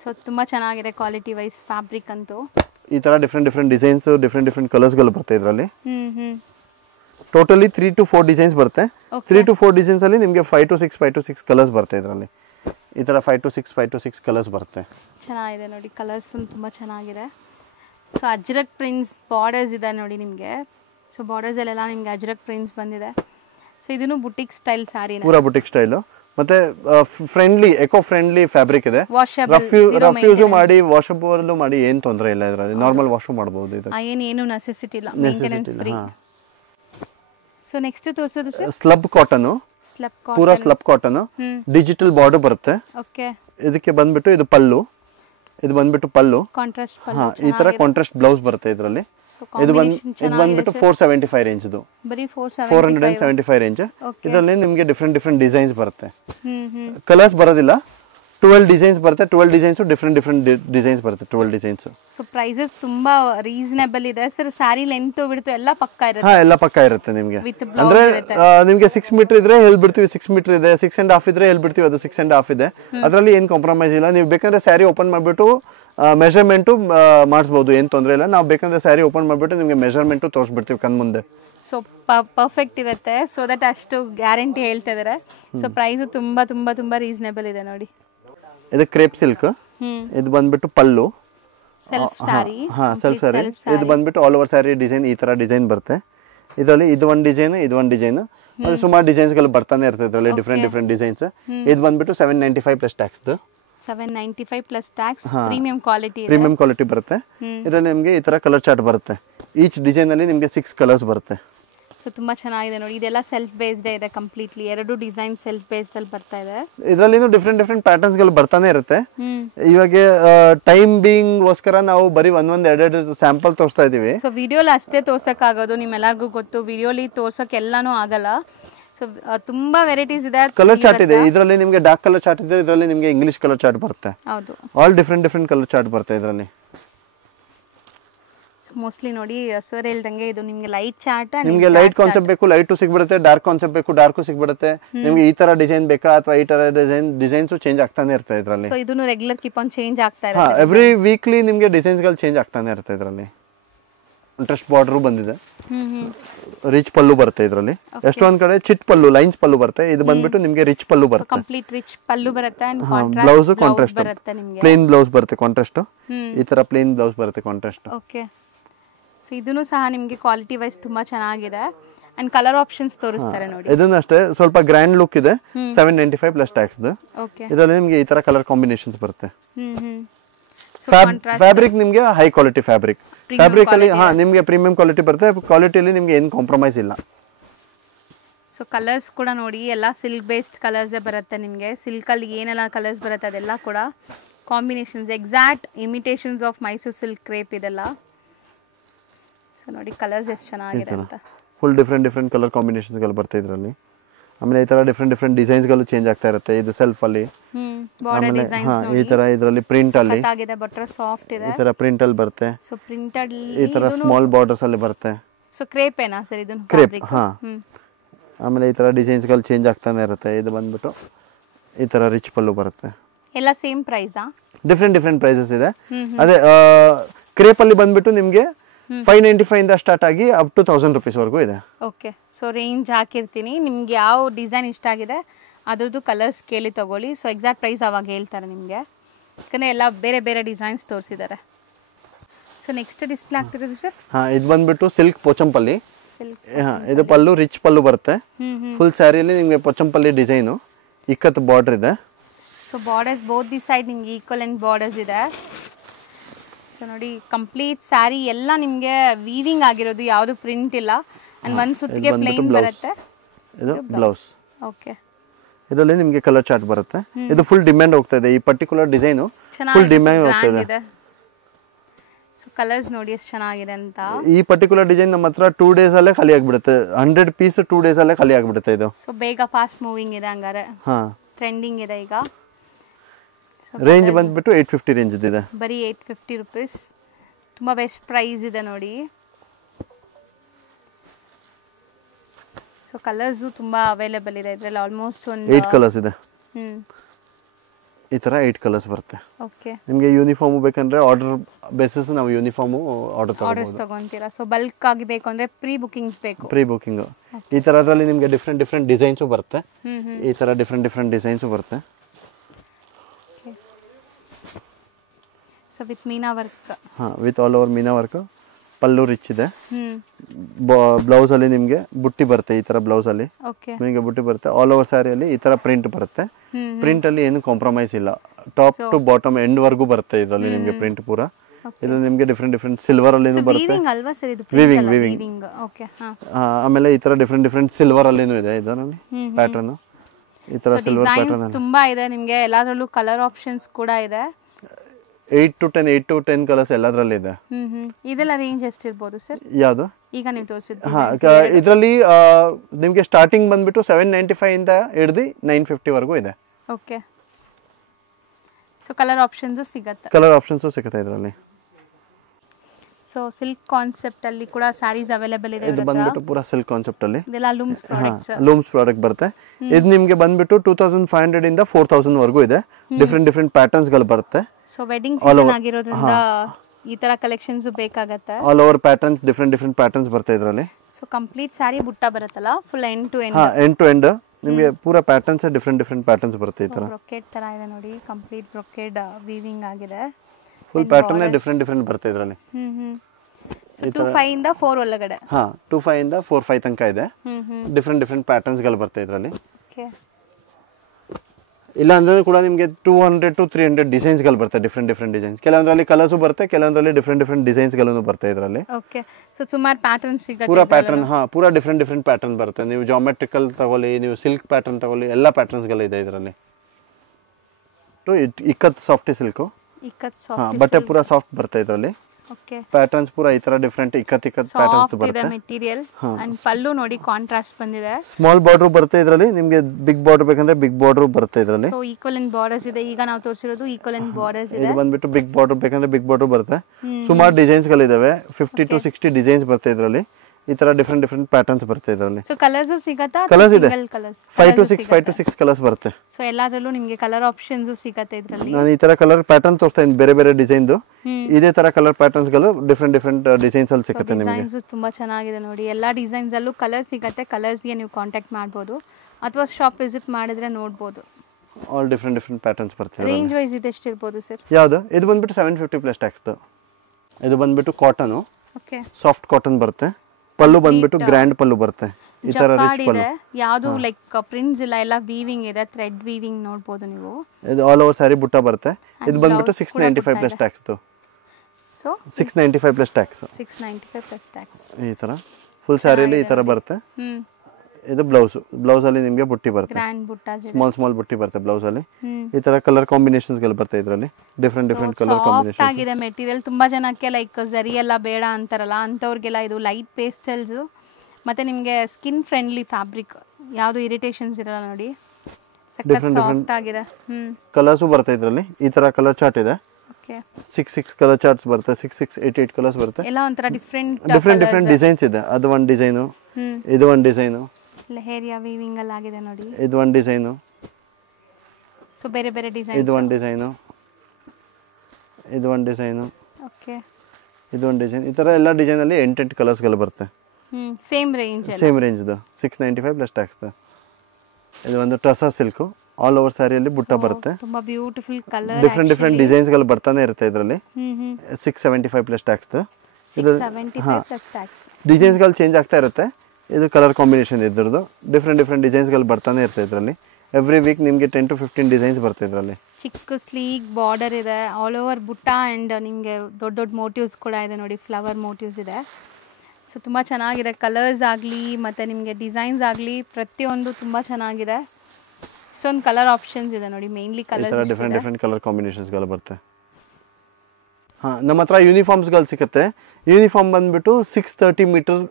ಸೊ ತುಂಬಾ ಚೆನ್ನಾಗಿದೆ ಕ್ವಾಲಿಟಿ ವೈಸ್ ಫ್ಯಾಬ್ರಿಕ್ ಅಂತೂ. ಈ ತರ ಡಿಫರೆಂಟ್ ಡಿಸೈನ್ಸ್, ಡಿಫರೆಂಟ್ ಕಲರ್ಸ್ ಗಳು ಬರುತ್ತೆ ಇದರಲ್ಲಿ. ಟೋಟಲಿ 3 to 4 ಡಿಸೈನ್ಸ್ ಬರುತ್ತೆ. 3 to 4 ಡಿಸೈನ್ಸ್ ಅಲ್ಲಿ ನಿಮಗೆ 5 to 6 ಕಲರ್ಸ್ ಬರುತ್ತೆ ಇದರಲ್ಲಿ. ಈ ತರ 5 to 6 ಕಲರ್ಸ್ ಬರುತ್ತೆ. ಚೆನ್ನಾಗಿದೆ ನೋಡಿ, ಕಲರ್ಸ್ ತುಂಬಾ ಚೆನ್ನಾಗಿದೆ. ಸೊ ಅಜ್ರಕ್ ಪ್ರಿಂಟ್ಸ್ ಬಾರ್ಡರ್ಸ್ ಇದೆ ನೋಡಿ ನಿಮಗೆ. ಸೊ ಬಾರ್ಡರ್ಸ್ ಅಲ್ಲೆಲ್ಲ ನಿಮಗೆ ಅಜ್ರಕ್ ಪ್ರಿಂಟ್ಸ್ ಬಂದಿದೆ. ಸೊ ಇದನ್ನು ಬುಟಿಕ್ ಸ್ಟೈಲ್ ಸ್ಯಾರಿ, ಪೂರಾ ಬುಟಿಕ್ ಸ್ಟೈಲ್. ಮತ್ತೆ ಎಕೋ ಫ್ರೆಂಡ್ಲಿ ಫ್ಯಾಬ್ರಿಕ್ ಇದೆ. ರಫ್ಯೂಸ್ ಮಾಡಿ, ವಾಷಬಲ್ ಮಾಡಿ, ಏನ್ ತೊಂದರೆ ಇಲ್ಲ ಇದರಲ್ಲಿ. ನಾರ್ಮಲ್ ವಾಶ್ ಮಾಡಬಹುದು. ಇದು ಏನು ನೆಸೆಸಿಟಿ ಇಲ್ಲ, ಮೇಂಟೆನೆನ್ಸ್ ಫ್ರೀ. ಸೊ ನೆಕ್ಸ್ಟ್ ತೋರಿಸೋದು ಸರ್ ಸ್ಲಬ್ ಕಾಟನ್. ಪೂರಾ ಸ್ಲಬ್ ಕಾಟನ್, ಡಿಜಿಟಲ್ ಬಾರ್ಡರ್ ಬರುತ್ತೆ. ಓಕೆ. ಇದಕ್ಕೆ ಬಂದ್ಬಿಟ್ಟು ಇದು ಪಲ್ಲು. ಇದು ಬಂದ್ಬಿಟ್ಟು ಪಲ್ಲು. ಕಾಂಟ್ರಾಸ್ಟ್ ಪಲ್ಲು. ಹಾ, ಈ ತರ ಕಾಂಟ್ರಾಸ್ಟ್ ಬ್ಲೌಸ್ ಬರುತ್ತೆ ಇದರಲ್ಲಿ. ಇದು ಬಂದ್ಬಿಟ್ಟು 475 ರೇಂಜ್. ಇದು ಬರೀ 475 ರೇಂಜ್. ಇದರಲ್ಲಿ ನಿಮಗೆ ಡಿಫ್ರೆಂಟ್ ಡಿಫ್ರೆಂಟ್ ಡಿಸೈನ್ಸ್ ಬರುತ್ತೆ. ಕಲರ್ಸ್ ಬರೋದಿಲ್ಲ, 12 ಡಿಸೈನ್ಸ್ ಬರುತ್ತೆ. 12 ಡಿಸೈನ್ಸ್ ಡಿಫ್ರೆಂಟ್ ಡಿಸೈನ್ಸ್ ಬರುತ್ತೆ. 12 ಡಿಸೈನ್ಸ್. ಸೊ ಪ್ರೈಸಸ್ ತುಂಬಾ ರೀಸನೇಬಲ್ ಇದೆ ಸರ್. ಸ್ಯಾರಿ ಲೆಂತ್ ಬಿಡ್ತು ಎಲ್ಲ ಪಕ್ಕಾ ಇರುತ್ತೆ. ಹಾ, ಎಲ್ಲ ಪಕ್ಕಾ ಇರುತ್ತೆ ನಿಮಗೆ. ಅಂದ್ರೆ ನಿಮಗೆ 6 ಮೀಟರ್ ಇದ್ರೆ ಹೇಳ್ಬಿಡ್ತೀವಿ 6 ಮೀಟರ್ ಇದೆ, 6.5 ಇದ್ರೆ ಹೇಳ್ಬಿಡ್ತೀವಿ ಅದು 6.5 ಇದೆ. ಅದರಲ್ಲಿ ಏನು ಕಾಂಪ್ರಮೈಸ್ ಇಲ್ಲ. ನೀವು ಬೇಕಂದ್ರೆ ಸ್ಯಾರಿ ಓಪನ್ ಮಾಡಿಬಿಟ್ಟು ಮೆಷರ್ಮೆಂಟು ಮಾಡಿಸ್ಬೋದು, ಏನು ತೊಂದರೆ ಇಲ್ಲ. ನಾವು ಬೇಕಂದ್ರೆ ಸ್ಯಾರಿ ಓಪನ್ ಮಾಡಿಬಿಟ್ಟು ನಿಮಗೆ ಮೆಷರ್ಮೆಂಟು ತೋರಿಸ್ಬಿಡ್ತೀವಿ ಕಣ್ ಮುಂದೆ. ಸೊ ಪರ್ಫೆಕ್ಟ್ ಇರುತ್ತೆ. ಸೊ ದಟ್ ಅಷ್ಟು ಗ್ಯಾರಂಟಿ ಹೇಳ್ತಾ ಇದ್ದಾರೆ. ಸೊ ಪ್ರೈಸು ತುಂಬಾ ತುಂಬಾ ತುಂಬಾ ರೀಸನೇಬಲ್ ಇದೆ ನೋಡಿ. ಇದು ಕ್ರೇಪ್ ಸಿಲ್ಕ್. ಇದು ಬಂದ್ಬಿಟ್ಟು ಪಲ್ಲು. ಸೆಲ್ಫ್ ಸ್ಯಾರಿ. ಹಾ, ಸೆಲ್ಫ್ ಸ್ಯಾರಿ. ಇದು ಬಂದ್ಬಿಟ್ಟು ಆಲ್ ಓವರ್ ಸ್ಯಾರಿ ಡಿಸೈನ್ ಈ ತರ ಡಿಸೈನ್ ಬರುತ್ತೆ ಇದರಲ್ಲಿ. ಇದು ಒಂದು ಡಿಸೈನ್, ಇದು ಒಂದು ಡಿಸೈನ್. ಅದು ಸುಮಾರು ಡಿಸೈನ್ಸ್ ಗಳು ಬರ್ತಾನೆ ಇರ್ತದೆ ಇದರಲ್ಲಿ, ಡಿಫ್ರೆಂಟ್ ಡಿಫ್ರೆಂಟ್ ಡಿಸೈನ್ಸ್. ಇದು ಬಂದ್ಬಿಟ್ಟು 795 plus tax. 795 plus tax. Premium quality ಬರುತ್ತೆ. ಇದರಲ್ಲಿ ನಿಮಗೆ ಈ ತರ ಕಲರ್ ಚಾರ್ಟ್ ಬರುತ್ತೆ. ಈಚ್ ಡಿಸೈನ್ ಅಲ್ಲಿ ನಿಮಗೆ 6 ಕಲರ್ಸ್ ಬರುತ್ತೆ. ಸೊ ತುಂಬಾ ಚೆನ್ನಾಗಿದೆ ನೋಡಿ. ಇದೆಲ್ಲ ಸೆಲ್ಫ್ ಬೇಸ್ಡ್ ಇದೆ ಕಂಪ್ಲೀಟ್ಲಿ. 2 ಡಿಸೈನ್ ಸೆಲ್ಫ್ ಬೇಸ್ಡ್ ಅಲ್ಲಿ ಬರ್ತಾ ಇದೆ. ಇದರಲ್ಲಿ ಡಿಫ್ರೆಂಟ್ ಡಿಫ್ರೆಂಟ್ ಪ್ಯಾಟರ್ನ್ಸ್ ಗಳು ಬರ್ತಾನೆ ಇರುತ್ತೆ. ಇವಾಗ ಟೈಮ್ ಬೀಯಿಂಗ್ ಗೋಸ್ಕರ ನಾವು ಬರೀ ಎರಡು ಸ್ಯಾಂಪಲ್ ತೋರಿಸ್ತಾ ಇದೀವಿ. ಸೊ ವಿಡಿಯೋಲಿ ಅಷ್ಟೇ ತೋರ್ಸಕ್ ಆಗೋದು, ನಿಮ್ಮೆಲ್ಲರಿಗೂ ಗೊತ್ತು. ವಿಡಿಯೋಲಿ ತೋರ್ಸಕ್ ಎಲ್ಲಾನು ಆಗಲ್ಲ. ಸೊ ತುಂಬಾ ವೆರೈಟೀಸ್ ಇದೆ. ಕಲರ್ ಚಾರ್ಟ್ ಇದೆ ಇದರಲ್ಲಿ. ನಿಮಗೆ ಡಾರ್ಕ್ ಕಲರ್ ಚಾರ್ಟ್ ಇದೆ ಇದರಲ್ಲಿ. ನಿಮಗೆ ಇಂಗ್ಲಿಷ್ ಕಲರ್ ಚಾರ್ಟ್ ಬರುತ್ತೆ. ಹೌದು, ಆಲ್ ಡಿಫ್ರೆಂಟ್ ಕಲರ್ ಚಾರ್ಟ್ ಬರುತ್ತೆ ಇದರಲ್ಲಿ. ಸೊ ಮೋಸ್ಟ್ಲಿ ನೋಡಿ ಸರ್ ಹೇಳ್ದಂಗೆ ಇದು ನಿಮಗೆ ಲೈಟ್ ಚಾರ್ಟ್. ನಿಮಗೆ ಲೈಟ್ ಕಾನ್ಸೆಪ್ಟ್ ಬೇಕು, ಲೈಟು ಸಿಗ್ಬಿಡುತ್ತೆ. ಡಾರ್ಕ್ ಕಾನ್ಸೆಪ್ಟ್ ಬೇಕು, ಡಾರ್ಕು ಸಿಗ್ಬಿಡುತ್ತೆ. ನಿಮಗೆ ಈ ತರ ಡಿಸೈನ್ ಬೇಕಾ ಅಥವಾ ಈ ತರ ಡಿಸೈನ್ಸ್ ಚೇಂಜ್ ಆಗ್ತಾನೆ ಇರುತ್ತೆ ಇದರಲ್ಲಿ. ಸೊ ಇದನ್ನು ರೆಗ್ಯುಲರ್ ಕೀಪ್ ಆನ್ ಚೇಂಜ್ ಆಗ್ತಾ ಇರುತ್ತೆ. ಎವ್ರಿ ವೀಕ್ಲಿ ನಿಮಗೆ ಡಿಸೈನ್ಸ್ ಗಳು ಚೇಂಜ್ ಆಗ್ತಾನೆ ಇರುತ್ತೆ ಇದರಲ್ಲಿ. ಕಾಂಟ್ರಾಸ್ಟ್ ಬಾರ್ಡರ್ ಬಂದಿದೆ. ರಿಚ್ ಪಲ್ಲು ಬರುತ್ತೆ ಇದರಲ್ಲಿ. ಎಷ್ಟೊಂದ್ ಕಡೆ ಚಿಟ್ ಪಲ್ಲು, ಲೈನ್ಸ್ ಪಲ್ಲು ಬರುತ್ತೆ. ಇದು ಬಂದ್ಬಿಟ್ಟು ನಿಮಗೆ ರಿಚ್ ಪಲ್ಲು ಬರುತ್ತೆ. ಕಂಪ್ಲೀಟ್ ರಿಚ್ ಪಲ್ಲು ಬರುತ್ತೆ. ಬ್ಲೌಸ್ ಕಾಂಟ್ರಾಸ್ಟ್ ಬರುತ್ತೆ. ನಿಮಗೆ ಪ್ಲೇನ್ ಬ್ಲೌಸ್ ಬರುತ್ತೆ ಕಾಂಟ್ರಾಸ್ಟ್. ಈ ತರ ಪ್ಲೇನ್ ಬ್ಲೌಸ್ ಬರುತ್ತೆ ಕಾಂಟ್ರಾಸ್ಟ್. ಓಕೆ. ಸೊ ಇದನ್ನು ಸಹ ನಿಮಗೆ ಕ್ವಾಲಿಟಿ ವೈಸ್ ತುಂಬಾ ಚೆನ್ನಾಗಿದೆ. ಅಂಡ್ ಕಲರ್ ಆಪ್ಷನ್ಸ್ ತೋರಿಸ್ತಾರೆ ನೋಡಿ. ಇದನ್ನ ಅಷ್ಟೇ ಸ್ವಲ್ಪ ಗ್ರ್ಯಾಂಡ್ ಲುಕ್ ಇದೆ. 795 ಪ್ಲಸ್ ಟ್ಯಾಕ್ಸ್. ಓಕೆ. ಇದರಲ್ಲಿ ನಿಮಗೆ ಈ ತರ ಕಲರ್ ಕಾಂಬಿನೇಷನ್ಸ್ ಬರುತ್ತೆ. ಫ್ಯಾಬ್ರಿಕ್ ನಿಮಗೆ ಹೈ ಕ್ವಾಲಿಟಿ ಫ್ಯಾಬ್ರಿಕ್ ಅಲ್ಲಿ ನಿಮಗೆ ಪ್ರೀಮಿಯಂ ಕ್ವಾಲಿಟಿ ಬರುತ್ತೆ. ಕ್ವಾಲಿಟಿಯಲ್ಲಿ ನಿಮಗೆ ಏನು ಕಾಂಪ್ರಮೈಸ್ ಇಲ್ಲ. ಸೊ ಕಲರ್ಸ್ ಕೂಡ ನೋಡಿ ಎಲ್ಲ ಸಿಲ್ಕ್ ಬೇಸ್ಡ್ ಕಲರ್ಸೇ ಬರುತ್ತೆ ನಿಮಗೆ. ಸಿಲ್ಕಲ್ಲಿ ಏನೆಲ್ಲ ಕಲರ್ಸ್ ಬರುತ್ತೆ ಅದೆಲ್ಲ ಕೂಡ combinations exact imitations of Mysuru silk crepe ಇದೆಲ್ಲ. ಸೊ ನೋಡಿ ಕಲರ್ಸ್ ಎಷ್ಟು ಚೆನ್ನಾಗಿದೆ ಅಂತ. ಫುಲ್ ಡಿಫ್ರೆಂಟ್ ಕಲರ್ ಕಾಂಬಿನೇಷನ್ಸ್ಗಳು ಬರುತ್ತೆ ಇದರಲ್ಲಿ. ಆಮೇಲೆ ಈ ತರ ಡಿಫ್ರೆಂಟ್ ಡಿಸೈನ್ಸ್ಗಳು ಚೇಂಜ್ ಆಗ್ತಾ ಇರುತ್ತೆ. ಇದು ಸೆಲ್ಫ್ ಅಲ್ಲಿ ಈ ತರ ಇದರಲ್ಲಿ ಪ್ರಿಂಟ್ ಅಲ್ಲಿ ಈ ತರ ಪ್ರಿಂಟ್ ಅಲ್ಲಿ ಬರುತ್ತೆ. ಸೊ ಪ್ರಿಂಟೆಡ್ ಈ ತರ ಸ್ಮಾಲ್ ಬಾರ್ಡರ್ಸ್ ಅಲ್ಲಿ ಬರುತ್ತೆ. ಸೊ ಕ್ರೇಪ್ ಏನಾ ಸರ್ ಇದು? ಕ್ರೇಪ್. ಆಮೇಲೆ ಈ ತರ ಡಿಸೈನ್ಸ್ಗಳು ಚೇಂಜ್ ಆಗ್ತಾನೆ ಇರುತ್ತೆ. ಇದು ಬಂದ್ಬಿಟ್ಟು ಈ ತರ ರಿಚ್ ಪಲ್ಲು ಬರುತ್ತೆ. ಎಲ್ಲ ಸೇಮ್ ಪ್ರೈಸಾ? ಡಿಫ್ರೆಂಟ್ ಪ್ರೈಸಸ್ ಇದೆ. ಅದೇ ಕ್ರೇಪ್ ಅಲ್ಲಿ ಬಂದ್ಬಿಟ್ಟು ನಿಮಗೆ 595 ಇಂದ ಸ್ಟಾರ್ಟ್ ಆಗಿ ಅಪ್ ಟು 1000 ರೂಪೀಸ್ ವರೆಗೂ ಇದೆ. ಓಕೆ. ಸೊ ರೇಂಜ್ ಹಾಕಿರ್ತೀನಿ. ನಿಮ್ಗೆ ಯಾವ ಡಿಸೈನ್ ಇಷ್ಟ ಆಗಿದೆ ಅದ್ರದ್ದು ಕಲರ್ಸ್ ಕೇಳಿ ತಗೊಳ್ಳಿ. ಸೊ ಎಕ್ಸಾಕ್ಟ್ ಪ್ರೈಸ್ ಅವಾಗ ಹೇಳ್ತಾರೆ ನಿಮಗೆ, ಯಾಕಂದರೆ ಎಲ್ಲ ಬೇರೆ ಬೇರೆ ಡಿಸೈನ್ಸ್ ತೋರಿಸಿದ್ದಾರೆ. ಸೊ ನೆಕ್ಸ್ಟ್ ಡಿಸ್ಪ್ಲೇ ಆಗ್ತಿರೋದು ಸರ್? ಇದು ಬಂದ್ಬಿಟ್ಟು ಸಿಲ್ಕ್ ಪೋಚಂಪಲ್ಲಿ. ಇದು ಪಲ್ಲು ರಿಚ್ ಪಲ್ಲು ಬರುತ್ತೆ. ಫುಲ್ ಸ್ಯಾರಿಯಲ್ಲಿ ನಿಮಗೆ ಪೋಚಂಪಲ್ಲಿ ಡಿಸೈನು, ಇಕ್ಕತ್ ಬಾರ್ಡರ್ ಇದೆ. So borders both the side ನಿಮಗೆ ಈಕ್ವಲೆಂಟ್ ಬಾರ್ಡರ್ಸ್ ಇದೆ. ಸೊ ನೋಡಿ ಕಂಪ್ಲೀಟ್ ಸ್ಯಾರಿ ಎಲ್ಲ ನಿಮಗೆ ವೀವಿಂಗ್ ಆಗಿರೋದು, ಯಾವುದು ಪ್ರಿಂಟ್ ಇಲ್ಲ. ಅಂಡ್ ಒಂದು ಸುತ್ತಿಗೆ ಪ್ಲೇನ್ ಬರುತ್ತೆ. ಇದು ಬ್ಲೌಸ್. ಓಕೆ. ಇದರಲ್ಲಿ ನಿಮಗೆ ಕಲರ್ ಚಾರ್ಟ್ ಬರುತ್ತೆ. ಇದು ಫುಲ್ ಡಿಮ್ಯಾಂಡ್ ಹೋಗ್ತಾ ಇದೆ. ಈ ಪರ್ಟಿಕ್ಯುಲರ್ ಡಿಸೈನು ಫುಲ್ ಡಿಮ್ಯಾಂಡ್ ಹೋಗ್ತಾ ಇದೆ. ಸೊ ಕಲರ್ಸ್ ನೋಡಿ ಎಷ್ಟು ಚೆನ್ನಾಗಿದೆ ಅಂತ. ಈ ಪರ್ಟಿಕ್ಯುಲರ್ ಡಿಸೈನ್ ನಮ್ಮ ಹತ್ರ 2 ಡೇಸ್ ಅಲ್ಲೇ ಖಾಲಿ ಆಗಿಬಿಡುತ್ತೆ. 100 ಪೀಸ್ 2 ಡೇಸ್ ಅಲ್ಲೇ ಖಾಲಿ ಆಗಿಬಿಡುತ್ತೆ ಇದು. ಸೊ ಬೇಗ ಫಾಸ್ಟ್ ಮೂವಿಂಗ್ ಇದೆ ಹಂಗಾರೆ. ಟ್ರೆಂಡಿಂಗ್ ಇದೆ ಈಗ. ರೇಂಜ್ ಬಂದ್ಬಿಟ್ಟು 850 ರೇಂಜ್ ಇದೆ. ಬರೀ 850 ರೂಪೀಸ್. ತುಂಬಾ ಬೆಸ್ಟ್ ಪ್ರೈಸ್ ಇದೆ ನೋಡಿ. ಸೊ ಕಲರ್ಸ್ ತುಂಬಾ ಅವೈಲೇಬಲ್ ಇದೆ ಇದರಲ್ಲಿ. ಆಲ್ಮೋಸ್ಟ್ ಒಂದು 8 ಕಲರ್ಸ್ ಇದೆ. ಈ ತರ 8 ಕಲರ್ಸ್ ಬರುತ್ತೆ. ಓಕೆ. ನಿಮಗೆ ಯೂನಿಫಾರ್ಮ್ ಬೇಕಂದ್ರೆ ಆರ್ಡರ್ ಬೇಸಿಸ್ ನಾವು ಯೂನಿಫಾರ್ಮ್ ಆರ್ಡರ್ ತಗೊಂತೀರಾ? ಸೊ ಬಲ್ಕ್ ಆಗಿ ಬೇಕು ಅಂದ್ರೆ ಪ್ರೀ ಬುಕಿಂಗ್ಸ್ ಬೇಕು. Pre booking. ಈ ತರದ್ರಲ್ಲಿ ನಿಮಗೆ ಡಿಫ್ರೆಂಟ್ ಡಿಸೈನ್ಸ್ ಬರುತ್ತೆ. ಈ ತರ ಡಿಫ್ರೆಂಟ್ ಡಿಸೈನ್ಸ್ ಬರುತ್ತೆ. So with meena work. With all over meena work. Pallu rich ಇದೆ. ಬ್ಲೌಸ್ ಅಲ್ಲಿ ನಿಮಗೆ ಬುಟ್ಟಿ ಬರುತ್ತೆ. ಈ ತರ ಬ್ಲೌಸ್ ಅಲ್ಲಿ ನಿಮಗೆ ಬುಟ್ಟಿ ಬರುತ್ತೆ. ಆಲ್ ಓವರ್ ಸ್ಯಾರಿಯಲ್ಲಿ ಈ ತರ ಪ್ರಿಂಟ್ ಬರುತ್ತೆ. ಪ್ರಿಂಟ್ ಅಲ್ಲಿ ಏನು ಕಾಂಪ್ರಮೈಸ್ ಇಲ್ಲ. ಟಾಪ್ ಟು ಬಾಟಮ್ ಎಂಡ್ ವರ್ಗೂ ಬರುತ್ತೆ ಇದರಲ್ಲಿ ನಿಮಗೆ ಪ್ರಿಂಟ್ ಪೂರ. ಇದರಲ್ಲಿ ನಿಮಗೆ ಡಿಫ್ರೆಂಟ್ ಸಿಲ್ವರ್ ಅಲ್ಲಿ ಬರುತ್ತೆ. ವಿವಿಂಗ್. ಆಮೇಲೆ ಈ ತರ ಡಿಫ್ರೆಂಟ್ ಸಿಲ್ವರ್ ಅಲ್ಲಿನೂ ಇದೆ ಇದರಲ್ಲಿ ಪ್ಯಾಟರ್ನ್. ಈ ತರ ಸಿಲ್ವರ್ ಪ್ಯಾಟರ್ನ್ ತುಂಬಾ ಇದೆ ನಿಮಗೆ. ಎಲ್ಲದರಲ್ಲೂ ಕಲರ್ ಆಪ್ಷನ್ಸ್ ಕೂಡ ಇದೆ. 8 to 10 ಕಲರ್ಸ್ ಎಲ್ಲದರಲ್ಲಿ ಇದೆ. ಇದೆಲ್ಲ ರೇಂಜ್ ಎಷ್ಟಿರ್ಬೋದು ಸರ್? ಯಾವುದು ಈಗ ನೀವು ತೋರಿಸಿದ್ದು? ಇದರಲ್ಲಿ ನಿಮಗೆ ಸ್ಟಾರ್ಟಿಂಗ್ ಬಂದ್ಬಿಟ್ಟು 795 ಇಂದ ಹಿಡಿದು 950 ವರೆಗೂ ಇದೆ. ಓಕೆ. ಸೊ ಕಲರ್ ಆಪ್ಷನ್ಸು ಸಿಗುತ್ತೆ? ಕಲರ್ ಆಪ್ಷನ್ಸು ಸಿಗುತ್ತೆ ಇದರಲ್ಲಿ. ಸೊ ಸಿಲ್ಕ್ ಕಾನ್ಸೆಪ್ಟ್ ಅಲ್ಲಿ ಕೂಡ ಸ್ಯಾರೀಸ್ ಅವೈಲೇಬಲ್ ಇದೆ. ಇದು ಬಂದ್ಬಿಟ್ಟು ಪೂರಾ ಸಿಲ್ಕ್ ಕಾನ್ಸೆಪ್ಟ್ ಅಲ್ಲಿ ಇದೆಲ್ಲ ಲೂಮ್ಸ್ ಪ್ರಾಡಕ್ಟ್ಸ್. ಲೂಮ್ಸ್ ಪ್ರಾಡಕ್ಟ್ ಬರುತ್ತೆ. ಇದು ನಿಮಗೆ ಬಂದ್ಬಿಟ್ಟು 2500 ಇಂದ 4000 ವರೆಗೂ ಇದೆ. ಡಿಫರೆಂಟ್ ಪ್ಯಾಟರ್ನ್ಸ್ ಗಳು ಬರುತ್ತೆ. ಸೊ ವೆಡ್ಡಿಂಗ್ ಸೀಸನ್ ಆಗಿರೋದ್ರಿಂದ ಈ ತರ ಕಲೆಕ್ಷನ್ಸ್ ಬೇಕಾಗುತ್ತೆ. All over patterns different patterns ಬರುತ್ತೆ ಇದರಲ್ಲಿ. ಸೊ ಕಂಪ್ಲೀಟ್ ಸ್ಯಾರಿ ಬುಟ್ಟ ಬರುತ್ತಲ್ಲ, full end to end. End to end ನಿಮಗೆ ಪೂರಾ ಪ್ಯಾಟರ್ನ್ಸ್ ಡಿಫರೆಂಟ್ ಪ್ಯಾಟರ್ನ್ಸ್ ಬರುತ್ತೆ. ಈ ತರ ಬ್ರೊಕೇಡ್ ತರ ಇದೆ ನೋಡಿ, ಕಂಪ್ಲೀಟ್ ಬ್ರೊಕೇಡ್ ವೀವಿಂಗ್ ಆಗಿದೆ. ಫುಲ್ ಪ್ಯಾಟರ್ನ್ ಡಿಫರೆಂಟ್ ಬರುತ್ತೆ ಇದರಲ್ಲಿ. ಸೊ 25 ಇಂದ 4 ಒಳಗಡೆ. 25 ಇಂದ 45 ತನಕ ಇದೆ. ಡಿಫರೆಂಟ್ ಪ್ಯಾಟರ್ನ್ಸ್ ಗಳು ಬರುತ್ತೆ ಇದರಲ್ಲಿ. ಓಕೆ. ಇಲ್ಲ ಅಂದ್ರೆ ಕೂಡ ನಿಮಗೆ 200 to 300 ಡಿಸೈನ್ಸ್ ಗಳು ಬರುತ್ತೆ. Different designs. ಕೆಲವೊಂದರಲ್ಲಿ ಕಲರ್ಸ್ ಬರುತ್ತೆ, ಕೆಲವೊಂದರಲ್ಲಿ ಡಿಫರೆಂಟ್ ಡಿಸೈನ್ಸ್ ಗಳು ಬರುತ್ತೆ ಇದರಲ್ಲಿ. ಓಕೆ. ಸೊ ಸುಮಾರು ಪ್ಯಾಟರ್ನ್ಸ್ ಸಿಗುತ್ತೆ. ಪೂರಾ ಪ್ಯಾಟರ್ನ್ ಪೂರಾ ಡಿಫರೆಂಟ್ ಪ್ಯಾಟರ್ನ್ ಬರುತ್ತೆ. ನೀವು ಜಾಮೆಟ್ರಿಕಲ್ ತಗೊಳ್ಳಿ, ನೀವು ಸಿಲ್ಕ್ ಪ್ಯಾಟರ್ನ್ ತಗೊಳ್ಳಿ, ಎಲ್ಲ ಪ್ಯಾಟರ್ನ್ಸ್ ಗಳು ಇದೆ ಇದರಲ್ಲಿ. Ikat softy silk. ಬಟ್ಟೆ ಪೂರಾ ಸಾಫ್ಟ್ ಬರುತ್ತೆ ಇದರಲ್ಲಿ. ಓಕೆ. ಪ್ಯಾಟರ್ನ್ಸ್ ಪೂರಾ ಈ ತರ ಡಿಫರೆಂಟ್ ಇಕ್ಕತ್ ಪ್ಯಾಟರ್ನ್ಸ್ ಬರುತ್ತೆ. ಮೆಟೀರಿಯಲ್ ಅಂಡ್ ಪಲ್ಲು ನೋಡಿ ಕಾಂಟ್ರಾಸ್ಟ್ ಬಂದಿದೆ. ಸ್ಮಾಲ್ ಬಾರ್ಡರ್ ಬರುತ್ತೆ ಇದರಲ್ಲಿ. ನಿಮಗೆ ಬಿಗ್ ಬಾರ್ಡರ್ ಬೇಕಂದ್ರೆ ಬಿಗ್ ಬಾರ್ಡರ್ ಬರುತ್ತೆ ಇದರಲ್ಲಿ. ಸೊ ಈಕ್ವಲೆಂಟ್ ಬಾರ್ಡರ್ಸ್ ಇದೆ. ಈಗ ನಾವು ತೋರಿಸಿರೋದು ಈಕ್ವಲೆಂಟ್ ಬಾರ್ಡರ್ಸ್ ಇದೆ. ಇದು ಬಂದ್ಬಿಟ್ಟು ಬಿಗ್ ಬಾರ್ಡರ್ ಬೇಕಂದ್ರೆ ಬಿಗ್ ಬಾರ್ಡರ್ ಬರುತ್ತೆ. ಸುಮಾರು ಡಿಸೈನ್ಸ್ ಗಳಿದಾವೆ. 50 to 60 ಡಿಸೈನ್ಸ್ ಬರುತ್ತೆ ಇದರಲ್ಲಿ. ಈ ತರ ಡಿಫರೆಂಟ್ ಪ್ಯಾಟರ್ನ್ಸ್ ಬರುತ್ತೆ ಇದರಲ್ಲಿ. ಸೊ ಕಲರ್ಸ್ ಸಿಗುತ್ತಾ? ಕಲರ್ಸ್ ಇದೆ. ಸಿಂಗಲ್ ಕಲರ್ಸ್ 5 to 6 ಕಲರ್ಸ್ ಬರುತ್ತೆ. ಸೊ ಎಲ್ಲಾದ್ರಲ್ಲೂ ನಿಮಗೆ ಕಲರ್ ಆಪ್ಷನ್ಸ್ ಸಿಗುತ್ತೆ ಇದರಲ್ಲಿ. ನಾನು ಈ ತರ ಕಲರ್ ಪ್ಯಾಟರ್ನ್ ತೋರಿಸ್ತಾ ಇದ್ದೀನಿ, ಬೇರೆ ಡಿಸೈನ್ ದು. ಇದೇ ತರ ಕಲರ್ ಪ್ಯಾಟರ್ನ್ಸ್ ಗಳು ಡಿಫರೆಂಟ್ ಡಿಸೈನ್ಸ್ ಅಲ್ಲಿ ಸಿಗುತ್ತೆ ನಿಮಗೆ. ಡಿಸೈನ್ಸ್ ತುಂಬಾ ಚೆನ್ನಾಗಿದೆ ನೋಡಿ. ಎಲ್ಲಾ ಡಿಸೈನ್ಸ್ ಅಲ್ಲೂ ಕಲರ್ ಸಿಗುತ್ತೆ. ಕಲರ್ಸ್ ಗೆ ನೀವು ಕಾಂಟ್ಯಾಕ್ಟ್ ಮಾಡಬಹುದು ಅಥವಾ ಶಾಪ್ ವಿಸಿಟ್ ಮಾಡಿದ್ರೆ ನೋಡಬಹುದು. ಆಲ್ ಡಿಫರೆಂಟ್ ಪ್ಯಾಟರ್ನ್ಸ್ ಬರುತ್ತೆ. ರೇಂಜ್ ವೈಸ್ ಇದು ಎಷ್ಟು ಇರಬಹುದು ಸರ್? ಯಾವುದು? ಇದು ಬಂದ್ಬಿಟ್ಟು 750 ಪ್ಲಸ್ ಟ್ಯಾಕ್ಸ್. ಇದು ಬಂದ್ಬಿಟ್ಟು ಕಾಟನ್. ಓಕೆ. ಸಾಫ್ಟ್ ಕಾಟನ್ ಬರುತ್ತೆ. ಪಲ್ಲು ಬಂದ್ಬಿಟ್ಟು ಗ್ರ್ಯಾಂಡ್ ಪಲ್ಲು ಬರುತ್ತೆ. ಈ ತರ ರಿಚ್ ಪಲ್ಲು. ಯಾವುದು ಲೈಕ್ ಪ್ರಿಂಟ್ಸ್ ಇಲ್ಲ, ಎಲ್ಲ ವೀವಿಂಗ್ ಇದೆ, ಥ್ರೆಡ್ ವೀವಿಂಗ್ ನೋಡಬಹುದು ನೀವು. ಇದು ಆಲ್ ಓವರ್ ಸ್ಯಾರಿ ಬುಟ್ಟ ಬರುತ್ತೆ. ಇದು ಬಂದ್ಬಿಟ್ಟು 695 plus tax. So 695 plus tax. 695 plus tax. ಈ ತರ ಫುಲ್ ಸ್ಯಾರಿಯಲ್ಲಿ ಈ ತರ ಬರುತ್ತೆ. ಇದು ಬ್ಲೌಸ್ ಅಲ್ಲಿ ನಿಮಗೆ ಬುಟ್ಟಿ ಬರುತ್ತೆ. ಗ್ರ್ಯಾಂಡ್ ಬುಟ್ಟ, ಸ್ಮಾಲ್ ಬುಟ್ಟಿ ಬರುತ್ತೆ ಬ್ಲೌಸ್ ಅಲ್ಲಿ. ಈ ತರ ಕಲರ್ ಕಾಂಬಿನೇಷನ್ಸ್ ಗಳು ಬರುತ್ತೆ ಇದರಲ್ಲಿ. ಡಿಫರೆಂಟ್ ಕಲರ್ ಕಾಂಬಿನೇಷನ್ಸ್ ಆಗಿದೆ. ಮೆಟೀರಿಯಲ್ ತುಂಬಾ ಜನಕ್ಕೆ ಲೈಕ್ ಜರಿ ಎಲ್ಲ ಬೇಡ ಅಂತಾರಲ್ಲ, ಅಂತವ್ರಿಗೆಲ್ಲ ಇದು ಲೈಟ್ ಪೇಸ್ಟಲ್ಸ್ ಮತ್ತೆ ನಿಮಗೆ ಸ್ಕಿನ್ ಫ್ರೆಂಡ್ಲಿ ಫ್ಯಾಬ್ರಿಕ್. ಯಾವುದು ಇರಿಟೇಷನ್ಸ್ ಇರಲ್ಲ ನೋಡಿ. ಸಾಫ್ಟ್ ಆಗಿದೆ. ಕಲರ್ಸ್ ಬರುತ್ತೆ ಇದರಲ್ಲಿ. ಈ ತರ ಕಲರ್ ಚಾರ್ಟ್ ಇದೆ. ಓಕೆ. 6 ಕಲರ್ ಚಾರ್ಟ್ಸ್ ಬರುತ್ತೆ. 8 ಕಲರ್ಸ್ ಬರುತ್ತೆ. ಎಲ್ಲ ಒಂತರ ಡಿಫರೆಂಟ್ ಡಿಸೈನ್ಸ್ ಇದೆ. ಅದು ಒಂದು ಡಿಸೈನ್, ಇದು ಒಂದು ಡಿಸೈನ್. ಲಹೇರಿಯಾ ವೀವಿಂಗ್ ಅಲ್ಲಿ ಆಗಿದೆ ನೋಡಿ. ಇದು ಒಂದು ಡಿಸೈನ್. ಸೊ ಬೇರೆ ಡಿಸೈನ್. ಇದು ಒಂದು ಡಿಸೈನ್, ಇದು ಒಂದು ಡಿಸೈನ್. ಓಕೆ. ಇದು ಒಂದು ಡಿಸೈನ್. ಈ ತರ ಎಲ್ಲ ಡಿಸೈನ್ ಅಲ್ಲಿ 8 ಕಲರ್ಸ್ ಗಳು ಬರುತ್ತೆ. ಸೇಮ್ ರೇಂಜ್ ಇದು 695 ಪ್ಲಸ್ ಟ್ಯಾಕ್ಸ್. ಇದು ಒಂದು ಟಸಾ ಸಿಲ್ಕ್. ಆಲ್ ಓವರ್ ಸ್ಯಾರಿಯಲ್ಲಿ ಬುಟ್ಟ ಬರುತ್ತೆ. ತುಂಬಾ ಬ್ಯೂಟಿಫುಲ್ ಕಲರ್. ಡಿಫರೆಂಟ್ ಡಿಸೈನ್ಸ್ ಗಳು ಬರ್ತಾನೆ ಇರುತ್ತೆ ಇದರಲ್ಲಿ. 675 plus tax. 675 plus tax. Designs ಗಳು ಚೇಂಜ್ ಆಗ್ತಾ ಇರುತ್ತೆ. ಇದು ಕಲರ್ ಕಾಂಬಿನೇಷನ್ ಇದ್ರದ್ದು. ಡಿಫರೆಂಟ್ ಡಿಸೈನ್ಸ್ ಗಳು ಬರ್ತಾನೆ ಇರುತ್ತೆ ಇದರಲ್ಲಿ. ಎವ್ರಿ ವೀಕ್ ನಿಮಗೆ 10 to 15 ಡಿಸೈನ್ಸ್ ಬರುತ್ತೆ ಇದರಲ್ಲಿ. ಚಿಕ್ಕ ಸ್ಲೀಕ್ ಬಾರ್ಡರ್ ಇದೆ. ಆಲ್ ಓವರ್ ಬುಟ್ಟ ಅಂಡ್ ನಿಮಗೆ ದೊಡ್ಡ ಮೋಟಿವ್ಸ್ ಕೂಡ ಇದೆ ನೋಡಿ. ಫ್ಲವರ್ ಮೋಟಿವ್ಸ್ ಇದೆ. ಸೊ ತುಂಬ ಚೆನ್ನಾಗಿದೆ. ಕಲರ್ಸ್ ಆಗಲಿ ಮತ್ತು ನಿಮಗೆ ಡಿಸೈನ್ಸ್ ಆಗಲಿ ಪ್ರತಿಯೊಂದು ತುಂಬ ಚೆನ್ನಾಗಿದೆ. ಇಷ್ಟೊಂದು ಕಲರ್ ಆಪ್ಷನ್ಸ್ ಇದೆ ನೋಡಿ. ಮೇನ್ಲಿ ಕಲರ್ಸ್ ಡಿಫರೆಂಟ್ ಕಲರ್ ಕಾಂಬಿನೇಷನ್ಸ್ಗಳು ಬರುತ್ತೆ. ನಮ್ಮ ಹತ್ರ ಯೂನಿಫಾರ್ಮ್ಸ್ಗಳು ಸಿಗುತ್ತೆ. ಯೂನಿಫಾರ್ಮ್ ಬಂದ್ಬಿಟ್ಟು 630 ಮೀಟರ್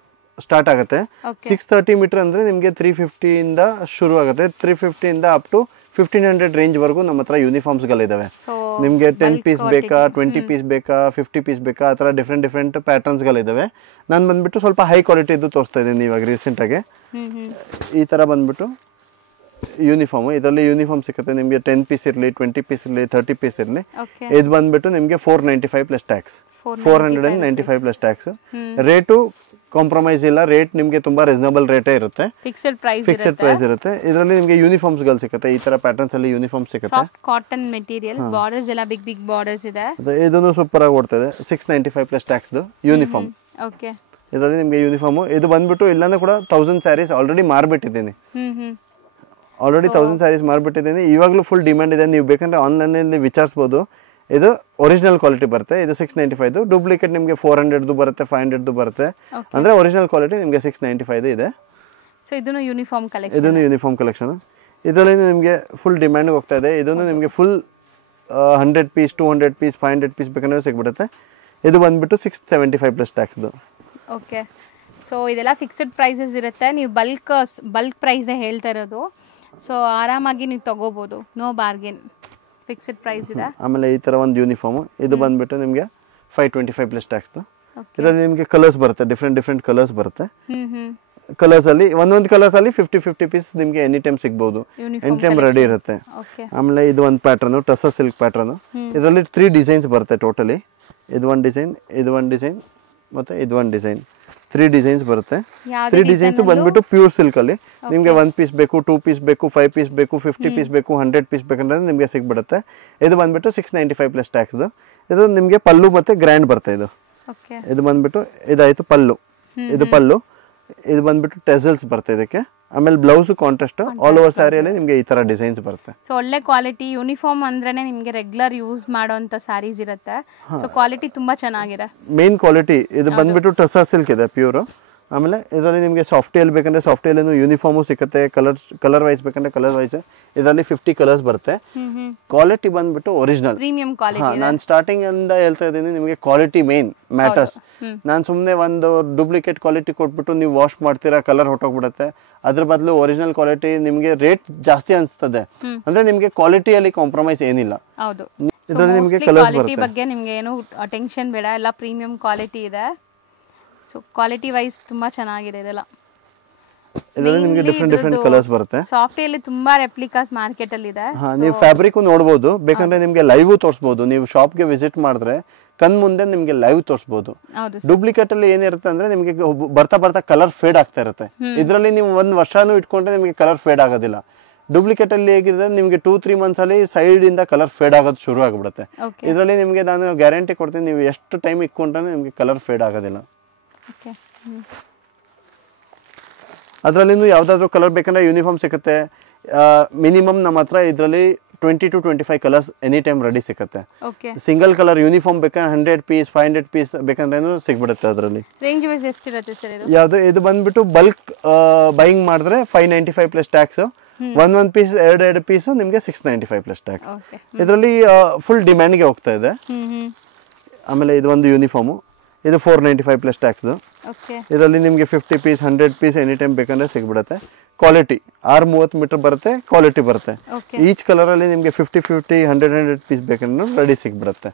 ಸ್ಟಾರ್ಟ್ ಆಗುತ್ತೆ. 630 ಮೀಟರ್ ಅಂದರೆ ನಿಮಗೆ 350 ಇಂದ ಶುರು ಆಗುತ್ತೆ. 350 ಇಂದ ಅಪ್ ಟು 1500 ರೇಂಜ್ ವರೆಗೂ ನಮ್ಮ ಹತ್ರ ಯೂನಿಫಾರ್ಮ್ಸ್ಗಳಿದ್ದಾವೆ. ನಿಮಗೆ 10 ಪೀಸ್ ಬೇಕಾ, 20 ಪೀಸ್ ಬೇಕಾ, 50 ಪೀಸ್ ಬೇಕಾ, ಆ ಥರ ಡಿಫರೆಂಟ್ ಪ್ಯಾಟರ್ನ್ಸ್ಗಳಿದ್ದಾವೆ. ನಾನು ಬಂದ್ಬಿಟ್ಟು ಸ್ವಲ್ಪ ಹೈ ಕ್ವಾಲಿಟಿದು ತೋರಿಸ್ತಾ ಇದ್ದೀನಿ ಇವಾಗ ರೀಸೆಂಟಾಗಿ. ಈ ಥರ ಬಂದ್ಬಿಟ್ಟು ಯೂನಿಫಾರ್ಮ್. ಇದರಲ್ಲಿ ಯೂನಿಫಾರ್ಮ್ ಸಿಗುತ್ತೆ ನಿಮಗೆ 10 ಪೀಸ್ ಇರಲಿ, 20 ಪೀಸ್ ಇರಲಿ, 30 ಪೀಸ್ ಇರಲಿ. ಇದು ಬಂದ್ಬಿಟ್ಟು ನಿಮಗೆ 495 plus tax. 495 plus tax. Rate compromise ಇಲ್ಲ. ರೇಟ್ ನಿಮಗೆ ತುಂಬಾ ರೀಸನಬಲ್ ರೇಟೇ ಇರುತ್ತೆ. ಫಿಕ್ಸ್ಡ್ ಪ್ರೈಸ್ ಇರುತ್ತೆ. ಇದರಲ್ಲಿ ನಿಮಗೆ ಯೂನಿಫಾರ್ಮ್ಸ್ಗಳು ಸಿಗುತ್ತೆ. ಈ ತರ ಪ್ಯಾಟರ್ನ್ಸ್ ಅಲ್ಲಿ ಯೂನಿಫಾರ್ಮ್ ಸಿಗುತ್ತೆ. Soft cotton material. ಬಾರ್ಡರ್ಸ್ ಎಲ್ಲ ಬಿಗ್ ಬಾರ್ಡರ್ಸ್ ಇದೆ. ಇದನ್ನು ಸೂಪರ್ ಆಗಿ ಓಡ್ತಾ ಇದೆ. 695 ಪ್ಲಸ್ ಟ್ಯಾಕ್ಸ್ ಯೂನಿಫಾರ್ಮ್. ಓಕೆ. ಇದರಲ್ಲಿ ನಿಮಗೆ ಯೂನಿಫಾರ್ಮ್ ಇದು ಬಂದ್ಬಿಟ್ಟು ಇಲ್ಲಾಂದ್ರೆ ಕೂಡ 1000 ಸ್ಯಾರೀಸ್ ಆಲ್ರೆಡಿ ಮಾರ್ಬಿಟ್ಟಿದ್ದೀನಿ. ಆಲ್ರೆಡಿ 1000 ಸ್ಯಾರೀಸ್ ಮಾರ್ಬಿಟ್ಟಿದ್ದೀನಿ. ಇವಾಗಲೂ ಫುಲ್ ಡಿಮ್ಯಾಂಡ್ ಇದೆ. ನೀವು ಬೇಕಂದ್ರೆ ಆನ್ಲೈನಲ್ಲಿ ವಿಚಾರಿಸ್ಬೋದು. ಇದು ಒರಿಜಿನಲ್ ಕ್ವಾಲಿಟಿ ಬರುತ್ತೆ. ಇದು 695. ಡೂಪ್ಲಿಕೇಟ್ ನಿಮಗೆ 400 ಬರುತ್ತೆ, 500 ಬರುತ್ತೆ. ಅಂದ್ರೆ ಒರಿಜಿನಲ್ ಕ್ವಾಲಿಟಿ ನಿಮಗೆ 695 ಇದೆ. ಸೊ ಇದನ್ನು ಯೂನಿಫಾರ್ಮ್ ಕಲೆಕ್ಷನ್. ಇದನ್ನು ಯೂನಿಫಾರ್ಮ್ ಕಲೆಕ್ಷನ್. ಇದರಲ್ಲಿ ನಿಮಗೆ ಫುಲ್ ಡಿಮ್ಯಾಂಡ್ ಹೋಗ್ತಾ ಇದೆ. ಇದನ್ನು ನಿಮಗೆ ಫುಲ್ 100 ಪೀಸ್ 200 ಪೀಸ್ 500 ಪೀಸ್ ಬೇಕಂದ್ರೆ ಸಿಗ್ಬಿಡುತ್ತೆ. ಇದು ಬಂದ್ಬಿಟ್ಟು 675 ಪ್ಲಸ್ ಟ್ಯಾಕ್ಸ್ದು. ಓಕೆ, ಸೊ ಇದೆಲ್ಲ ಫಿಕ್ಸ್ಡ್ ಪ್ರೈಸಸ್ ಇರುತ್ತೆ, ನೀವು ಬಲ್ಕ್ ಪ್ರೈಸೇ ಹೇಳ್ತಾ ಇರೋದು. ಸೊ ಆರಾಮಾಗಿ ನೀವು ತಗೋಬೋದು, ನೋ ಬಾರ್ಗೇನ್, ಫಿಕ್ಸ್ಡ್ ಪ್ರೈಸ್ ಇದೆ. ಆಮೇಲೆ ಈ ಥರ ಒಂದು ಯೂನಿಫಾರ್ಮು, ಇದು ಬಂದ್ಬಿಟ್ಟು ನಿಮಗೆ 525 ಪ್ಲಸ್ ಟ್ಯಾಕ್ಸ್ದು. ಇದರಲ್ಲಿ ನಿಮಗೆ ಕಲರ್ಸ್ ಬರುತ್ತೆ, ಡಿಫ್ರೆಂಟ್ ಕಲರ್ಸ್ ಬರುತ್ತೆ. ಕಲರ್ಸಲ್ಲಿ ಒಂದೊಂದು ಕಲರ್ಸಲ್ಲಿ 50 ಪೀಸ್ ನಿಮಗೆ ಎನಿ ಟೈಮ್ ಸಿಗ್ಬೋದು, ಎನಿ ಟೈಮ್ ರೆಡಿ ಇರುತ್ತೆ. ಆಮೇಲೆ ಇದು ಒಂದು ಪ್ಯಾಟ್ರನು, ಟಸರ್ ಸಿಲ್ಕ್ ಪ್ಯಾಟ್ರನು. ಇದರಲ್ಲಿ 3 ಡಿಸೈನ್ಸ್ ಬರುತ್ತೆ ಟೋಟಲಿ. ಇದು ಒಂದು ಡಿಸೈನ್, ಇದು ಒಂದು ಡಿಸೈನ್, ಮತ್ತು ಇದು ಒಂದು ಡಿಸೈನ್. 3 ಡಿಸೈನ್ಸ್ ಬರುತ್ತೆ. 3 ಡಿಸೈನ್ಸ್ ಬಂದ್ಬಿಟ್ಟು ಪ್ಯೂರ್ ಸಿಲ್ಕಲ್ಲಿ. ನಿಮಗೆ 1 ಪೀಸ್ ಬೇಕು, 2 ಪೀಸ್ ಬೇಕು, 5 ಪೀಸ್ ಬೇಕು, 50 ಪೀಸ್ ಬೇಕು, 100 ಪೀಸ್ ಬೇಕಂದ್ರೆ ನಿಮಗೆ ಸಿಗ್ಬಿಡುತ್ತೆ. ಇದು ಬಂದ್ಬಿಟ್ಟು 695 ಪ್ಲಸ್ ಟ್ಯಾಕ್ಸ್ದು. ಇದು ನಿಮಗೆ ಪಲ್ಲು ಮತ್ತು ಗ್ರ್ಯಾಂಡ್ ಬರುತ್ತೆ. ಇದು ಬಂದ್ಬಿಟ್ಟು ಇದಾಯಿತು ಪಲ್ಲು, ಇದು ಪಲ್ಲು. ಇದು ಬಂದ್ಬಿಟ್ಟು ಟೆಸಲ್ಸ್ ಬರುತ್ತೆ ಇದಕ್ಕೆ. ಆಮೇಲೆ ಬ್ಲೌಸ್ ಕಾಂಟ್ರಾಸ್ಟ್, ಆಲ್ ಓವರ್ ಸ್ಯಾರಿಯಲ್ಲಿ ನಿಮಗೆ ಈ ತರ ಡಿಸೈನ್ಸ್ ಬರುತ್ತೆ. ಸೊ ಒಳ್ಳೆ ಕ್ವಾಲಿಟಿ ಯೂನಿಫಾರ್ಮ್ ಅಂದ್ರೇನೆ ನಿಮಗೆ ರೆಗ್ಯುಲರ್ ಯೂಸ್ ಮಾಡೋಂಥ ಸ್ಯಾರೀಸ್ ಇರುತ್ತೆ. ಸೊ ಕ್ವಾಲಿಟಿ ತುಂಬಾ ಚೆನ್ನಾಗಿದೆ, ಮೇನ್ ಕ್ವಾಲಿಟಿ. ಇದು ಬಂದ್ಬಿಟ್ಟು ಟಸರ್ ಸಿಲ್ಕ್ ಇದೆ ಪ್ಯೂರ್. ಆಮೇಲೆ ಇದರಲ್ಲಿ ನಿಮಗೆ ಸಾಫ್ಟಿಯಲ್ಲಿ ಬೇಕಂದ್ರೆ ಸಾಫ್ಟಿಯಲ್ಲಿ ಯೂನಿಫಾರ್ಮು ಸಿಗುತ್ತೆ, ಕಲರ್ ವೈಸ್ ಬೇಕಂದ್ರೆ ಕಲರ್ ವೈಸ್. ಇದರಲ್ಲಿ 50 ಕಲರ್ಸ್ ಬರುತ್ತೆ. ಕ್ವಾಲಿಟಿ ಬಂದ್ಬಿಟ್ಟು ಒರಿಜಿನಲ್ ಪ್ರೀಮಿಯಂ ಕ್ವಾಲಿಟಿ. ನಾನು ಸ್ಟಾರ್ಟಿಂಗ್ ಇಂದ ಹೇಳ್ತಾ ಇದ್ದೀನಿ, ನಿಮಗೆ ಕ್ವಾಲಿಟಿ ಮೇನ್ ಮ್ಯಾಟರ್ಸ್. ನಾನು ಸುಮ್ಮನೆ ಒಂದು ಡೂಪ್ಲಿಕೇಟ್ ಕ್ವಾಲಿಟಿ ಕೊಟ್ಬಿಟ್ಟು ನೀವು ವಾಶ್ ಮಾಡ್ತೀರಾ, ಕಲರ್ ಹೊಟ್ಟೋಗ್ಬಿಡುತ್ತೆ. ಅದ್ರ ಬದಲು ಒರಿಜಿನಲ್ ಕ್ವಾಲಿಟಿ ನಿಮಗೆ ರೇಟ್ ಜಾಸ್ತಿ ಅನಿಸ್ತದೆ, ಅಂದ್ರೆ ನಿಮಗೆ ಕ್ವಾಲಿಟಿಯಲ್ಲಿ ಕಾಂಪ್ರಮೈಸ್ ಏನಿಲ್ಲ. ಹೌದು, ಇದರಲ್ಲಿ ನಿಮಗೆ ಕಲರ್ಸ್ ಬರುತ್ತೆ. ಬಗ್ಗೆ ನಿಮಗೆ ಏನು ಟೆನ್ಷನ್ ಬೇಡ, ಎಲ್ಲ ಪ್ರೀಮಿಯಂ ಕ್ವಾಲಿಟಿ ಇದೆ. ಸೊ ಕ್ವಾಲಿಟಿ ವೈಸ್ ತುಂಬಾ ಚೆನ್ನಾಗಿದೆ ಇದೆಲ್ಲ. ಇದರಲ್ಲಿ ನಿಮಗೆ ಡಿಫ್ರೆಂಟ್ ಕಲರ್ಸ್ ಬರುತ್ತೆ. ಸಾಫ್ಟಿಯಲ್ಲಿ ತುಂಬಾ ರೆಪ್ಲಿಕಾಸ್ ಮಾರ್ಕೆಟ್ ಅಲ್ಲಿ ಇದೆ. ನೀವು ಫ್ಯಾಬ್ರಿಕ್ ನೋಡಬಹುದು, ಬೇಕಂದ್ರೆ ನಿಮಗೆ ಲೈವ್ ತೋರಿಸಬಹುದು. ನೀವು ಶಾಪ್ಗೆ ವಿಸಿಟ್ ಮಾಡಿದ್ರೆ ಕಣ್ ಮುಂದೆ ನಿಮಗೆ ಲೈವ್ ತೋರಿಸಬಹುದು. ಡೂಪ್ಲಿಕೇಟ್ ಅಲ್ಲಿ ಏನಿರುತ್ತೆ ಅಂದ್ರೆ ನಿಮಗೆ ಬರ್ತಾ ಕಲರ್ ಫೇಡ್ ಆಗ್ತಾ ಇರುತ್ತೆ. ಇದರಲ್ಲಿ ನೀವು 1 ವರ್ಷನೂ ಇಟ್ಕೊಂಡ್ರೆ ನಿಮಗೆ ಕಲರ್ ಫೇಡ್ ಆಗೋದಿಲ್ಲ. ಡೂಪ್ಲಿಕೇಟ್ ಅಲ್ಲಿ ಹೇಗಿದೆ, ನಿಮಗೆ 2-3 ಮಂತ್ಸ್ ಅಲ್ಲಿ ಸೈಡ್ ಇಂದ ಕಲರ್ ಫೇಡ್ ಆಗೋದು ಶುರು ಆಗ್ಬಿಡುತ್ತೆ. ಇದರಲ್ಲಿ ನಿಮಗೆ ನಾನು ಗ್ಯಾರಂಟಿ ಕೊಡ್ತೀನಿ, ನೀವು ಎಷ್ಟು ಟೈಮ್ ಇಟ್ಕೊಂಡ್ರೆ ನಿಮಗೆ ಕಲರ್ ಫೇಡ್ ಆಗೋದಿಲ್ಲ. ಅದರಲ್ಲಿ ಯಾವ್ದಾದ್ರು ಕಲರ್ ಬೇಕಂದ್ರೆ ಯೂನಿಫಾರ್ಮ್ ಸಿಗುತ್ತೆ. ಮಿನಿಮಮ್ ನಮ್ಮ ಹತ್ರ ಇದರಲ್ಲಿ 20 to 25 colours any time ready ಸಿಗುತ್ತೆ. ಸಿಂಗಲ್ ಕಲರ್ ಯೂನಿಫಾರ್ಮ್ ಬೇಕಂದ್ರೆ 100 ಪೀಸ್ 500 ಪೀಸ್ ಬೇಕಂದ್ರೆ ಸಿಗ್ಬಿಡುತ್ತೆ. ಅದರಲ್ಲಿ ರೇಂಜ್ ವೈಸ್ ಎಷ್ಟಿರುತ್ತೆ ಸರ್ ಇದು? ಯಾವುದು ಇದು ಬಂದ್ಬಿಟ್ಟು ಬಲ್ಕ್ ಬೈಯಿಂಗ್ ಮಾಡಿದ್ರೆ 595 ಪ್ಲಸ್ ಟ್ಯಾಕ್ಸ್. ಒಂದೊಂದು ಪೀಸ್ 2 ಪೀಸ್ ನಿಮಗೆ 695 ಪ್ಲಸ್ ಟ್ಯಾಕ್ಸ್. ಇದರಲ್ಲಿ ಫುಲ್ ಡಿಮ್ಯಾಂಡ್ಗೆ ಹೋಗ್ತಾ ಇದೆ. ಆಮೇಲೆ ಇದು ಒಂದು ಯೂನಿಫಾರ್ಮು, ಇದು 495 ಪ್ಲಸ್ ಟ್ಯಾಕ್ಸ್ದು. ಇದರಲ್ಲಿ ನಿಮಗೆ 50 ಪೀಸ್ 100 ಪೀಸ್ ಎನಿ ಟೈಮ್ ಬೇಕಂದ್ರೆ ಸಿಗ್ಬಿಡುತ್ತೆ. ಕ್ವಾಲಿಟಿ 630 ಮೀಟರ್ ಬರುತ್ತೆ, ಕ್ವಾಲಿಟಿ ಬರುತ್ತೆ. ಈಚ್ ಕಲರ್ ಅಲ್ಲಿ ನಿಮಗೆ 50 100 ಪೀಸ್ ಬೇಕಂದ್ರೆ ರೆಡಿ ಸಿಗ್ಬಿಡುತ್ತೆ.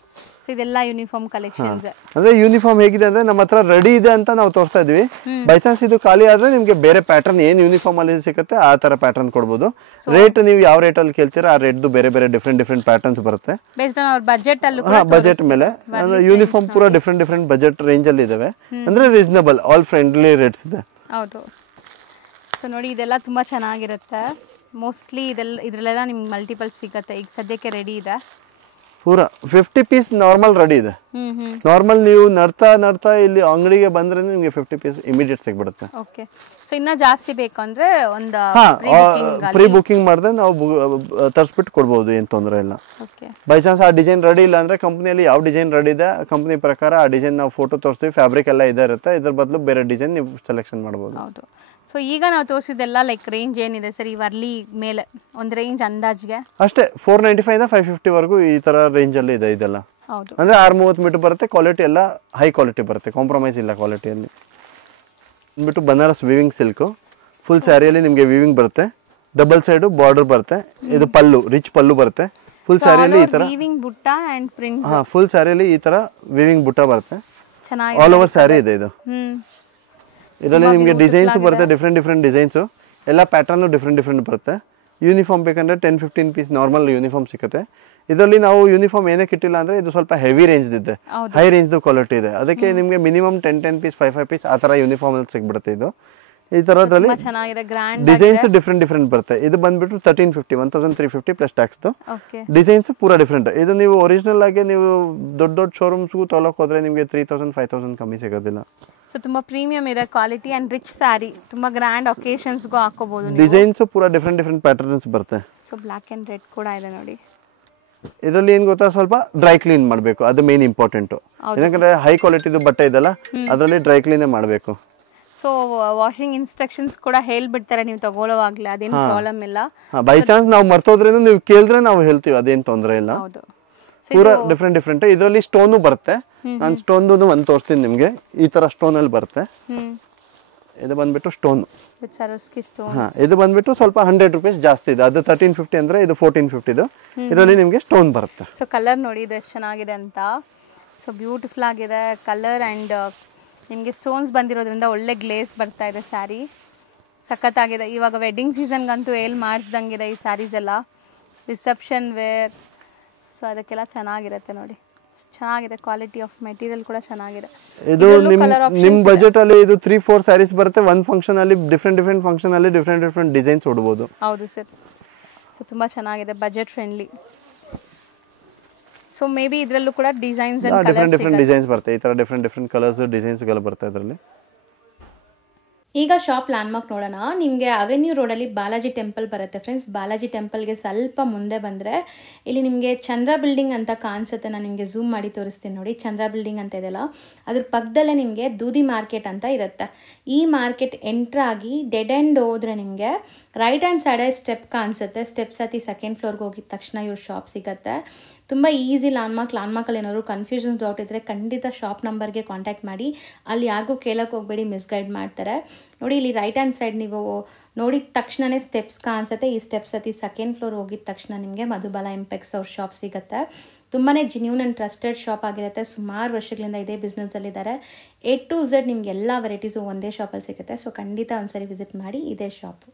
ಇದೆಲ್ಲ ಯೂನಿಫಾರ್ಮ್ ಕಲೆಕ್ಷನ್ಸ್. ಅಂದ್ರೆ ಯೂನಿಫಾರ್ಮ್ ಹೇಗಿದೆ ಅಂದ್ರೆ ನಮ್ಮ ಹತ್ರ ರೆಡಿ ಇದೆ ಅಂತ ನಾವು ತೋರಿಸ್ತಾ ಇದೀವಿ. ಬೈ ಚಾನ್ಸ್ ಇದು ಖಾಲಿ ಆದ್ರೆ ನಿಮಗೆ ಬೇರೆ ಪ್ಯಾಟರ್ನ್ ಏನ್ ಯೂನಿಫಾರ್ಮ್ ಅಲ್ಲಿ ಸಿಗುತ್ತೆ ಆ ತರ ಪ್ಯಾಟರ್ನ್ ಕೊಡ್ಬೋದು. ರೇಟ್ ನೀವು ಯಾವ ರೇಟ್ ಅಲ್ಲಿ ಕೇಳ್ತೀರಾ ಆ ರೇಟ್ ಬೇರೆ ಡಿಫ್ರೆಂಟ್ ಪ್ಯಾಟರ್ನ್ಸ್ ಬರುತ್ತೆ. ಬಜೆಟ್ ಮೇಲೆ ಯೂನಿಫಾರ್ಮ್ ಪೂರಾ ಡಿಫ್ರೆಂಟ್ ಬಜೆಟ್ ರೇಂಜ್ ಅಲ್ಲಿ ಇದಾವೆ. ಅಂದ್ರೆ ರೀಸನಬಲ್ ಆಲ್ ಫ್ರೆಂಡ್ಲಿ ರೇಟ್ಸ್ ಇದೆ. ಹೌದು. ಸೊ ನೋಡಿ ಇದೆಲ್ಲ ತುಂಬ ಚೆನ್ನಾಗಿರುತ್ತೆ. ಮೋಸ್ಟ್ಲಿ ಇದರಲ್ಲೆಲ್ಲ ನಿಮ್ಗೆ ಮಲ್ಟಿಪಲ್ ಸಿಗುತ್ತೆ. ಈಗ ಸದ್ಯಕ್ಕೆ ರೆಡಿ ಇದೆ ಪೂರಾ 50 ಪೀಸ್ ನಾರ್ಮಲ್ ರೆಡಿ ಇದೆ. ನಾರ್ಮಲ್ ನೀವು ನಡ್ತಾ ಇಲ್ಲಿ ಅಂಗಡಿಗೆ ಬಂದ್ರೆ ನಿಮಗೆ 50 ಪೀಸ್ ಇಮಿಡಿಯೇಟ್ ಸಿಗ್ಬಿಡುತ್ತೆ. ಓಕೆ. ಸೊ ಇನ್ನ ಜಾಸ್ತಿ ಬೇಕಂದ್ರೆ ಒಂದು ಪ್ರೀ ಬುಕಿಂಗ್ ಮಾಡಿದ್ರೆ ನಾವು ತರಿಸ್ಬಿಟ್ಟು ಕೊಡ್ಬೋದು, ಏನು ತೊಂದರೆ ಇಲ್ಲ. ಬೈ ಚಾನ್ಸ್ ಆ ಡಿಸೈನ್ ರೆಡಿ ಇಲ್ಲ ಅಂದ್ರೆ ಕಂಪ್ನಿಯಲ್ಲಿ ಯಾವ ಡಿಸೈನ್ ರೆಡಿ ಇದೆ ಕಂಪ್ನಿ ಪ್ರಕಾರ ಆ ಡಿಸೈನ್ ನಾವು ಫೋಟೋ ತೋರಿಸ್ತೀವಿ. ಫ್ಯಾಬ್ರಿಕ್ ಎಲ್ಲ ಇರುತ್ತೆ, ಇದ್ರ ಬದಲು ಬೇರೆ ಡಿಸೈನ್ ನೀವು ಸೆಲೆಕ್ಷನ್ ಮಾಡ್ಬೋದು. ಹೌದು. ಸೊ ಈಗ ನಾವು ತೋರಿಸಿದೆಲ್ಲ ಲೈಕ್ ರೇಂಜ್ ಏನಿದೆ ಸರ್, ಈ ವರ್ಲಿ ಮೇಲೆ ಒಂದು ರೇಂಜ್ ಅಂದಾಜಿಗೆ ಅಷ್ಟೇ 495 ಇಂದ 550 ವರೆಗೂ ಈ ತರ ರೇಂಜ್ ಅಲ್ಲಿ ಇದೆ ಇದೆಲ್ಲ. ಹೌದು. ಅಂದ್ರೆ 630 ಮೀಟರ್ ಬರುತ್ತೆ. ಕ್ವಾಲಿಟಿ ಎಲ್ಲ ಹೈ ಕ್ವಾಲಿಟಿ ಬರುತ್ತೆ, ಕಾಂಪ್ರಮೈಸ್ ಇಲ್ಲ ಕ್ವಾಲಿಟಿಯಲ್ಲಿ. ಅಂದ್ಬಿಟ್ಟು ಬನಾರಸ್ ವಿವಿಂಗ್ ಸಿಲ್ಕ್ ಫುಲ್ ಸ್ಯಾರಿಯಲ್ಲಿ ನಿಮಗೆ ವಿವಿಂಗ್ ಬರುತ್ತೆ. ಡಬಲ್ ಸೈಡ್ ಬಾರ್ಡರ್ ಬರುತ್ತೆ. ಇದು ಪಲ್ಲು, ರಿಚ್ ಪಲ್ಲು ಬರುತ್ತೆ. ಫುಲ್ ಸ್ಯಾರಿಯಲ್ಲಿ ಈ ತರ ವಿವಿಂಗ್ ಬುಟ್ಟ ಅಂಡ್ ಪ್ರಿಂಟ್ಸ್. ಫುಲ್ ಸ್ಯಾರಿಯಲ್ಲಿ ಈ ತರ ವಿವಿಂಗ್ ಬುಟ್ಟ ಬರುತ್ತೆ. ಚೆನ್ನಾಗಿ ಆಲ್ ಓವರ್ ಸ್ಯಾರಿ ಇದೆ ಇದು. ಇದರಲ್ಲಿ ನಿಮಗೆ ಡಿಸೈನ್ಸ್ ಬರುತ್ತೆ, ಡಿಫ್ರೆಂಟ್ ಡಿಸೈನ್ಸ್. ಎಲ್ಲ ಪ್ಯಾಟರ್ನ್ ಡಿಫ್ರೆಂಟ್ ಬರುತ್ತೆ. ಯೂನಿಫಾರ್ಮ್ ಬೇಕಂದ್ರೆ 10-15 ಪೀಸ್ ನಾರ್ಮಲ್ ಯೂನಿಫಾರ್ಮ್ ಸಿಗುತ್ತೆ. ಇದರಲ್ಲಿ ನಾವು ಯೂನಿಫಾರ್ಮ್ ಏನಕ್ಕೆ ಇಟ್ಟಿಲ್ಲ ಅಂದ್ರೆ ಇದು ಸ್ವಲ್ಪ ಹೆವಿ ರೇಂಜ್ ಇದೆ, ಹೈ ರೇಂಜ್ ಕ್ವಾಲಿಟಿ ಇದೆ. ಅದಕ್ಕೆ ನಿಮಗೆ ಮಿನಿಮಮ್ 10 ಪೀಸ್ 5 ಪೀಸ್ ಆ ತರ ಯೂನಿಫಾರ್ಮ್ ಅಲ್ಲಿ ಸಿಗ್ಬಿಡುತ್ತೆ. ಇದು ಈ ತರದಲ್ಲಿ ಡಿಸೈನ್ಸ್ ಡಿಫ್ರೆಂಟ್ ಬರುತ್ತೆ. ಇದು ಬಂದ್ಬಿಟ್ಟು 1350 ಪ್ಲಸ್ ಟ್ಯಾಕ್ಸ್. ಡಿಸೈನ್ಸ್ ಪೂರಾ ಡಿಫ್ರೆಂಟ್. ಇದು ನೀವು ಒರಿಜಿನಲ್ ಆಗಿ ನೀವು ದೊಡ್ಡ ಶೋರೂಮ್ಸ್ಗೂ ತೊಗೊಳಕ್ ಹೋದ್ರೆ ನಿಮಗೆ 3000-5000 ಕಮ್ಮಿ ಸಿಗೋದಿಲ್ಲ. ಸೊ ತುಂಬಾ ಪ್ರೀಮಿಯಂ ಇದೆ ಕ್ವಾಲಿಟಿ ಅಂಡ್ ರಿಚ್ ಸ್ಯಾರಿ. ತುಂಬಾ ಗ್ರ್ಯಾಂಡ್ ಒಕೇಶನ್ಸ್ಗೂ ಹಾಕೋಬಹುದು. ಡಿಸೈನ್ಸ್ ಪೂರಾ ಡಿಫ್ರೆಂಟ್ ಪ್ಯಾಟರ್ನ್ಸ್ ಬರುತ್ತೆ. ಸೊ ಬ್ಲಾಕ್ ಅಂಡ್ ರೆಡ್ ಕೂಡ ಇದೆ ನೋಡಿ. ಇದರಲ್ಲಿ ಏನ್ ಗೊತ್ತಾ, ಸ್ವಲ್ಪ ಡ್ರೈ ಕ್ಲೀನ್ ಮಾಡಬೇಕು, ಅದು ಮೇನ್ ಇಂಪಾರ್ಟೆಂಟ್. ಯಾಕಂದ್ರೆ ಹೈ ಕ್ವಾಲಿಟಿದು ಬಟ್ಟೆ ಇದೆಲ್ಲ, ಅದರಲ್ಲಿ ಡ್ರೈ ಕ್ಲೀನೇ ಮಾಡಬೇಕು. ಸೊ ವಾಷಿಂಗ್ ಇನ್ಸ್ಟ್ರಕ್ಷನ್ಸ್ ಕೂಡ ಹೇಳ್ಬಿಡ್ತಾರೆ ನೀವು ತಗೊಳ್ಳೋವಾಗ್ಲೇ, ಅದೇನು ಪ್ರಾಬ್ಲಮ್ ಇಲ್ಲ. ಬೈ ಚಾನ್ಸ್ ನಾವು ಮರ್ತೋದ್ರೇನು ನೀವು ಕೇಳಿದ್ರೆ ನಾವು ಹೇಳ್ತೀವಿ, ಅದೇನು ತೊಂದರೆ ಇಲ್ಲ. ಹೌದು. ಪೂರಾ ಡಿಫ್ರೆಂಟ್ ಇದರಲ್ಲಿ ಸ್ಟೋನು ಬರುತ್ತೆ. ನಾನು ಸ್ಟೋನ್ ಒಂದು ತೋರಿಸ್ತೀನಿ ನಿಮ್ಗೆ. ಈ ತರ ಸ್ಟೋನ್ ಅಲ್ಲಿ ಬರುತ್ತೆ. ಇದು ಬಂದ್ಬಿಟ್ಟು ಸ್ಟೋನ್. ಇದು ಬಂದ್ಬಿಟ್ಟು ಸ್ವಲ್ಪ 100 ರೂಪೀಸ್ ಜಾಸ್ತಿ ಇದೆ. ಅದು 1350 ಅಂದ್ರೆ ಇದು 1450 ಇದು. ಇದರಲ್ಲಿ ನಿಮ್ಗೆ ಸ್ಟೋನ್ ಬರುತ್ತೆ. ಸೊ ಕಲರ್ ನೋಡಿ ಇದು ಎಷ್ಟು ಚೆನ್ನಾಗಿದೆ ಅಂತ. ಸೊ ಬ್ಯೂಟಿಫುಲ್ ಆಗಿದೆ ಕಲರ್ ಆ್ಯಂಡ್ ನಿಮಗೆ ಸ್ಟೋನ್ಸ್ ಬಂದಿರೋದ್ರಿಂದ ಒಳ್ಳೆ ಗ್ಲೇಸ್ ಬರ್ತಾ ಇದೆ ಸ್ಯಾರಿ. ಸಖತ್ತಾಗಿದೆ. ಇವಾಗ ವೆಡ್ಡಿಂಗ್ ಸೀಸನ್ಗಂತೂ ಮಾಡಿಸ್ದಂಗಿದೆ ಈ ಸ್ಯಾರೀಸ್ ಎಲ್ಲ, ರಿಸೆಪ್ಷನ್ ವೇರ್. ಸೊ ಅದಕ್ಕೆಲ್ಲ ಚೆನ್ನಾಗಿರುತ್ತೆ ನೋಡಿ. ಚೆನ್ನಾಗಿದೆ, ಕ್ವಾಲಿಟಿ ಆಫ್ ಮೆಟೀರಿಯಲ್ ಕೂಡ ಚೆನ್ನಾಗಿದೆ. ಇದು ನಿಮ್ಮ ಬಜೆಟ್ ಅಲ್ಲಿ ಇದು 3-4 ಸ್ಯಾರೀಸ್ ಬರುತ್ತೆ. ಒಂದು ಫಂಕ್ಷನ್ ಅಲ್ಲಿ ಡಿಫ್ರೆಂಟ್ ಫಂಕ್ಷನ್ ಅಲ್ಲಿ ಡಿಫ್ರೆಂಟ್ ಡಿಸೈನ್ಸ್ ಉಡಬಹುದು. ಹೌದು ಸರ್. ಸೊ ತುಂಬಾ ಚೆನ್ನಾಗಿದೆ, budget friendly. So may be ಇದರಲ್ಲೂ ಕೂಡ designs and colours different designs ಬರುತ್ತೆ. ಈ ತರ ಡಿಫ್ರೆಂಟ್ ಕಲರ್ಸ್ ಡಿಸೈನ್ಸ್ ಗಳು ಬರುತ್ತೆ ಇದರಲ್ಲಿ. ಈಗ ಶಾಪ್ ಲ್ಯಾಂಡ್ಮಾರ್ಕ್ ನೋಡೋಣ. ನಿಮಗೆ ಅವೆನ್ಯೂ ರೋಡಲ್ಲಿ ಬಾಲಾಜಿ ಟೆಂಪಲ್ ಬರುತ್ತೆ ಫ್ರೆಂಡ್ಸ್. ಬಾಲಾಜಿ ಟೆಂಪಲ್ಗೆ ಸ್ವಲ್ಪ ಮುಂದೆ ಬಂದರೆ ಇಲ್ಲಿ ನಿಮಗೆ ಚಂದ್ರ ಬಿಲ್ಡಿಂಗ್ ಅಂತ ಕಾಣಿಸುತ್ತೆ. ನಾನು ನಿಮಗೆ ಝೂಮ್ ಮಾಡಿ ತೋರಿಸ್ತೀನಿ ನೋಡಿ. ಚಂದ್ರ ಬಿಲ್ಡಿಂಗ್ ಅಂತ ಇದೆಯಲ್ಲ, ಅದ್ರ ಪಕ್ಕದಲ್ಲೇ ನಿಮಗೆ ದೂದಿ ಮಾರ್ಕೆಟ್ ಅಂತ ಇರುತ್ತೆ. ಈ ಮಾರ್ಕೆಟ್ ಎಂಟ್ರಾಗಿ ಡೆಡ್ ಎಂಡ್ ಹೋದರೆ ನಿಮಗೆ ರೈಟ್ ಹ್ಯಾಂಡ್ ಸೈಡಲ್ಲಿ ಸ್ಟೆಪ್ ಕಾಣಿಸುತ್ತೆ. ಸ್ಟೆಪ್ಸ್ ಹತ್ತಿ ಸೆಕೆಂಡ್ ಫ್ಲೋರ್ಗೆ ಹೋಗಿದ ತಕ್ಷಣ ಇವ್ರ ಶಾಪ್ ಸಿಗುತ್ತೆ. ತುಂಬ ಈಸಿ ಲ್ಯಾಂಡ್ಮಾರ್ಕಲ್ಲಿ ಏನಾದ್ರು ಕನ್ಫ್ಯೂಷನ್ ಡೌಟ್ ಇದ್ದರೆ ಖಂಡಿತ ಶಾಪ್ ನಂಬರ್ಗೆ ಕಾಂಟ್ಯಾಕ್ಟ್ ಮಾಡಿ. ಅಲ್ಲಿ ಯಾರಿಗೂ ಕೇಳೋಕ್ಕೆ ಹೋಗಬೇಡಿ, ಮಿಸ್ಗೈಡ್ ಮಾಡ್ತಾರೆ. ನೋಡಿ ಇಲ್ಲಿ ರೈಟ್ ಹ್ಯಾಂಡ್ ಸೈಡ್ ನೀವು ನೋಡಿದ ತಕ್ಷಣವೇ ಸ್ಟೆಪ್ಸ್ ಕಾಣಿಸುತ್ತೆ. ಈ ಸ್ಟೆಪ್ಸ್ ಹತ್ತಿ ಸೆಕೆಂಡ್ ಫ್ಲೋರ್ ಹೋಗಿದ ತಕ್ಷಣ ನಿಮಗೆ ಮಧುಬಾಲ ಇಂಪೆಕ್ಸ್ ಅವ್ರ ಶಾಪ್ ಸಿಗುತ್ತೆ. ತುಂಬಾ ಜೆನ್ಯೂನ್ ಆ್ಯಂಡ್ ಟ್ರಸ್ಟೆಡ್ ಶಾಪ್ ಆಗಿರುತ್ತೆ. ಸುಮಾರು ವರ್ಷಗಳಿಂದ ಇದೇ ಬಿಸ್ನೆಸ್ಸಲ್ಲಿದ್ದಾರೆ. A to Z ನಿಮ್ಗೆ ಎಲ್ಲ ವೆರೈಟೀಸು ಒಂದೇ ಶಾಪಲ್ಲಿ ಸಿಗುತ್ತೆ. ಸೊ ಖಂಡಿತ ಒಂದ್ಸರಿ ವಿಸಿಟ್ ಮಾಡಿ. ಇದೇ ಶಾಪು.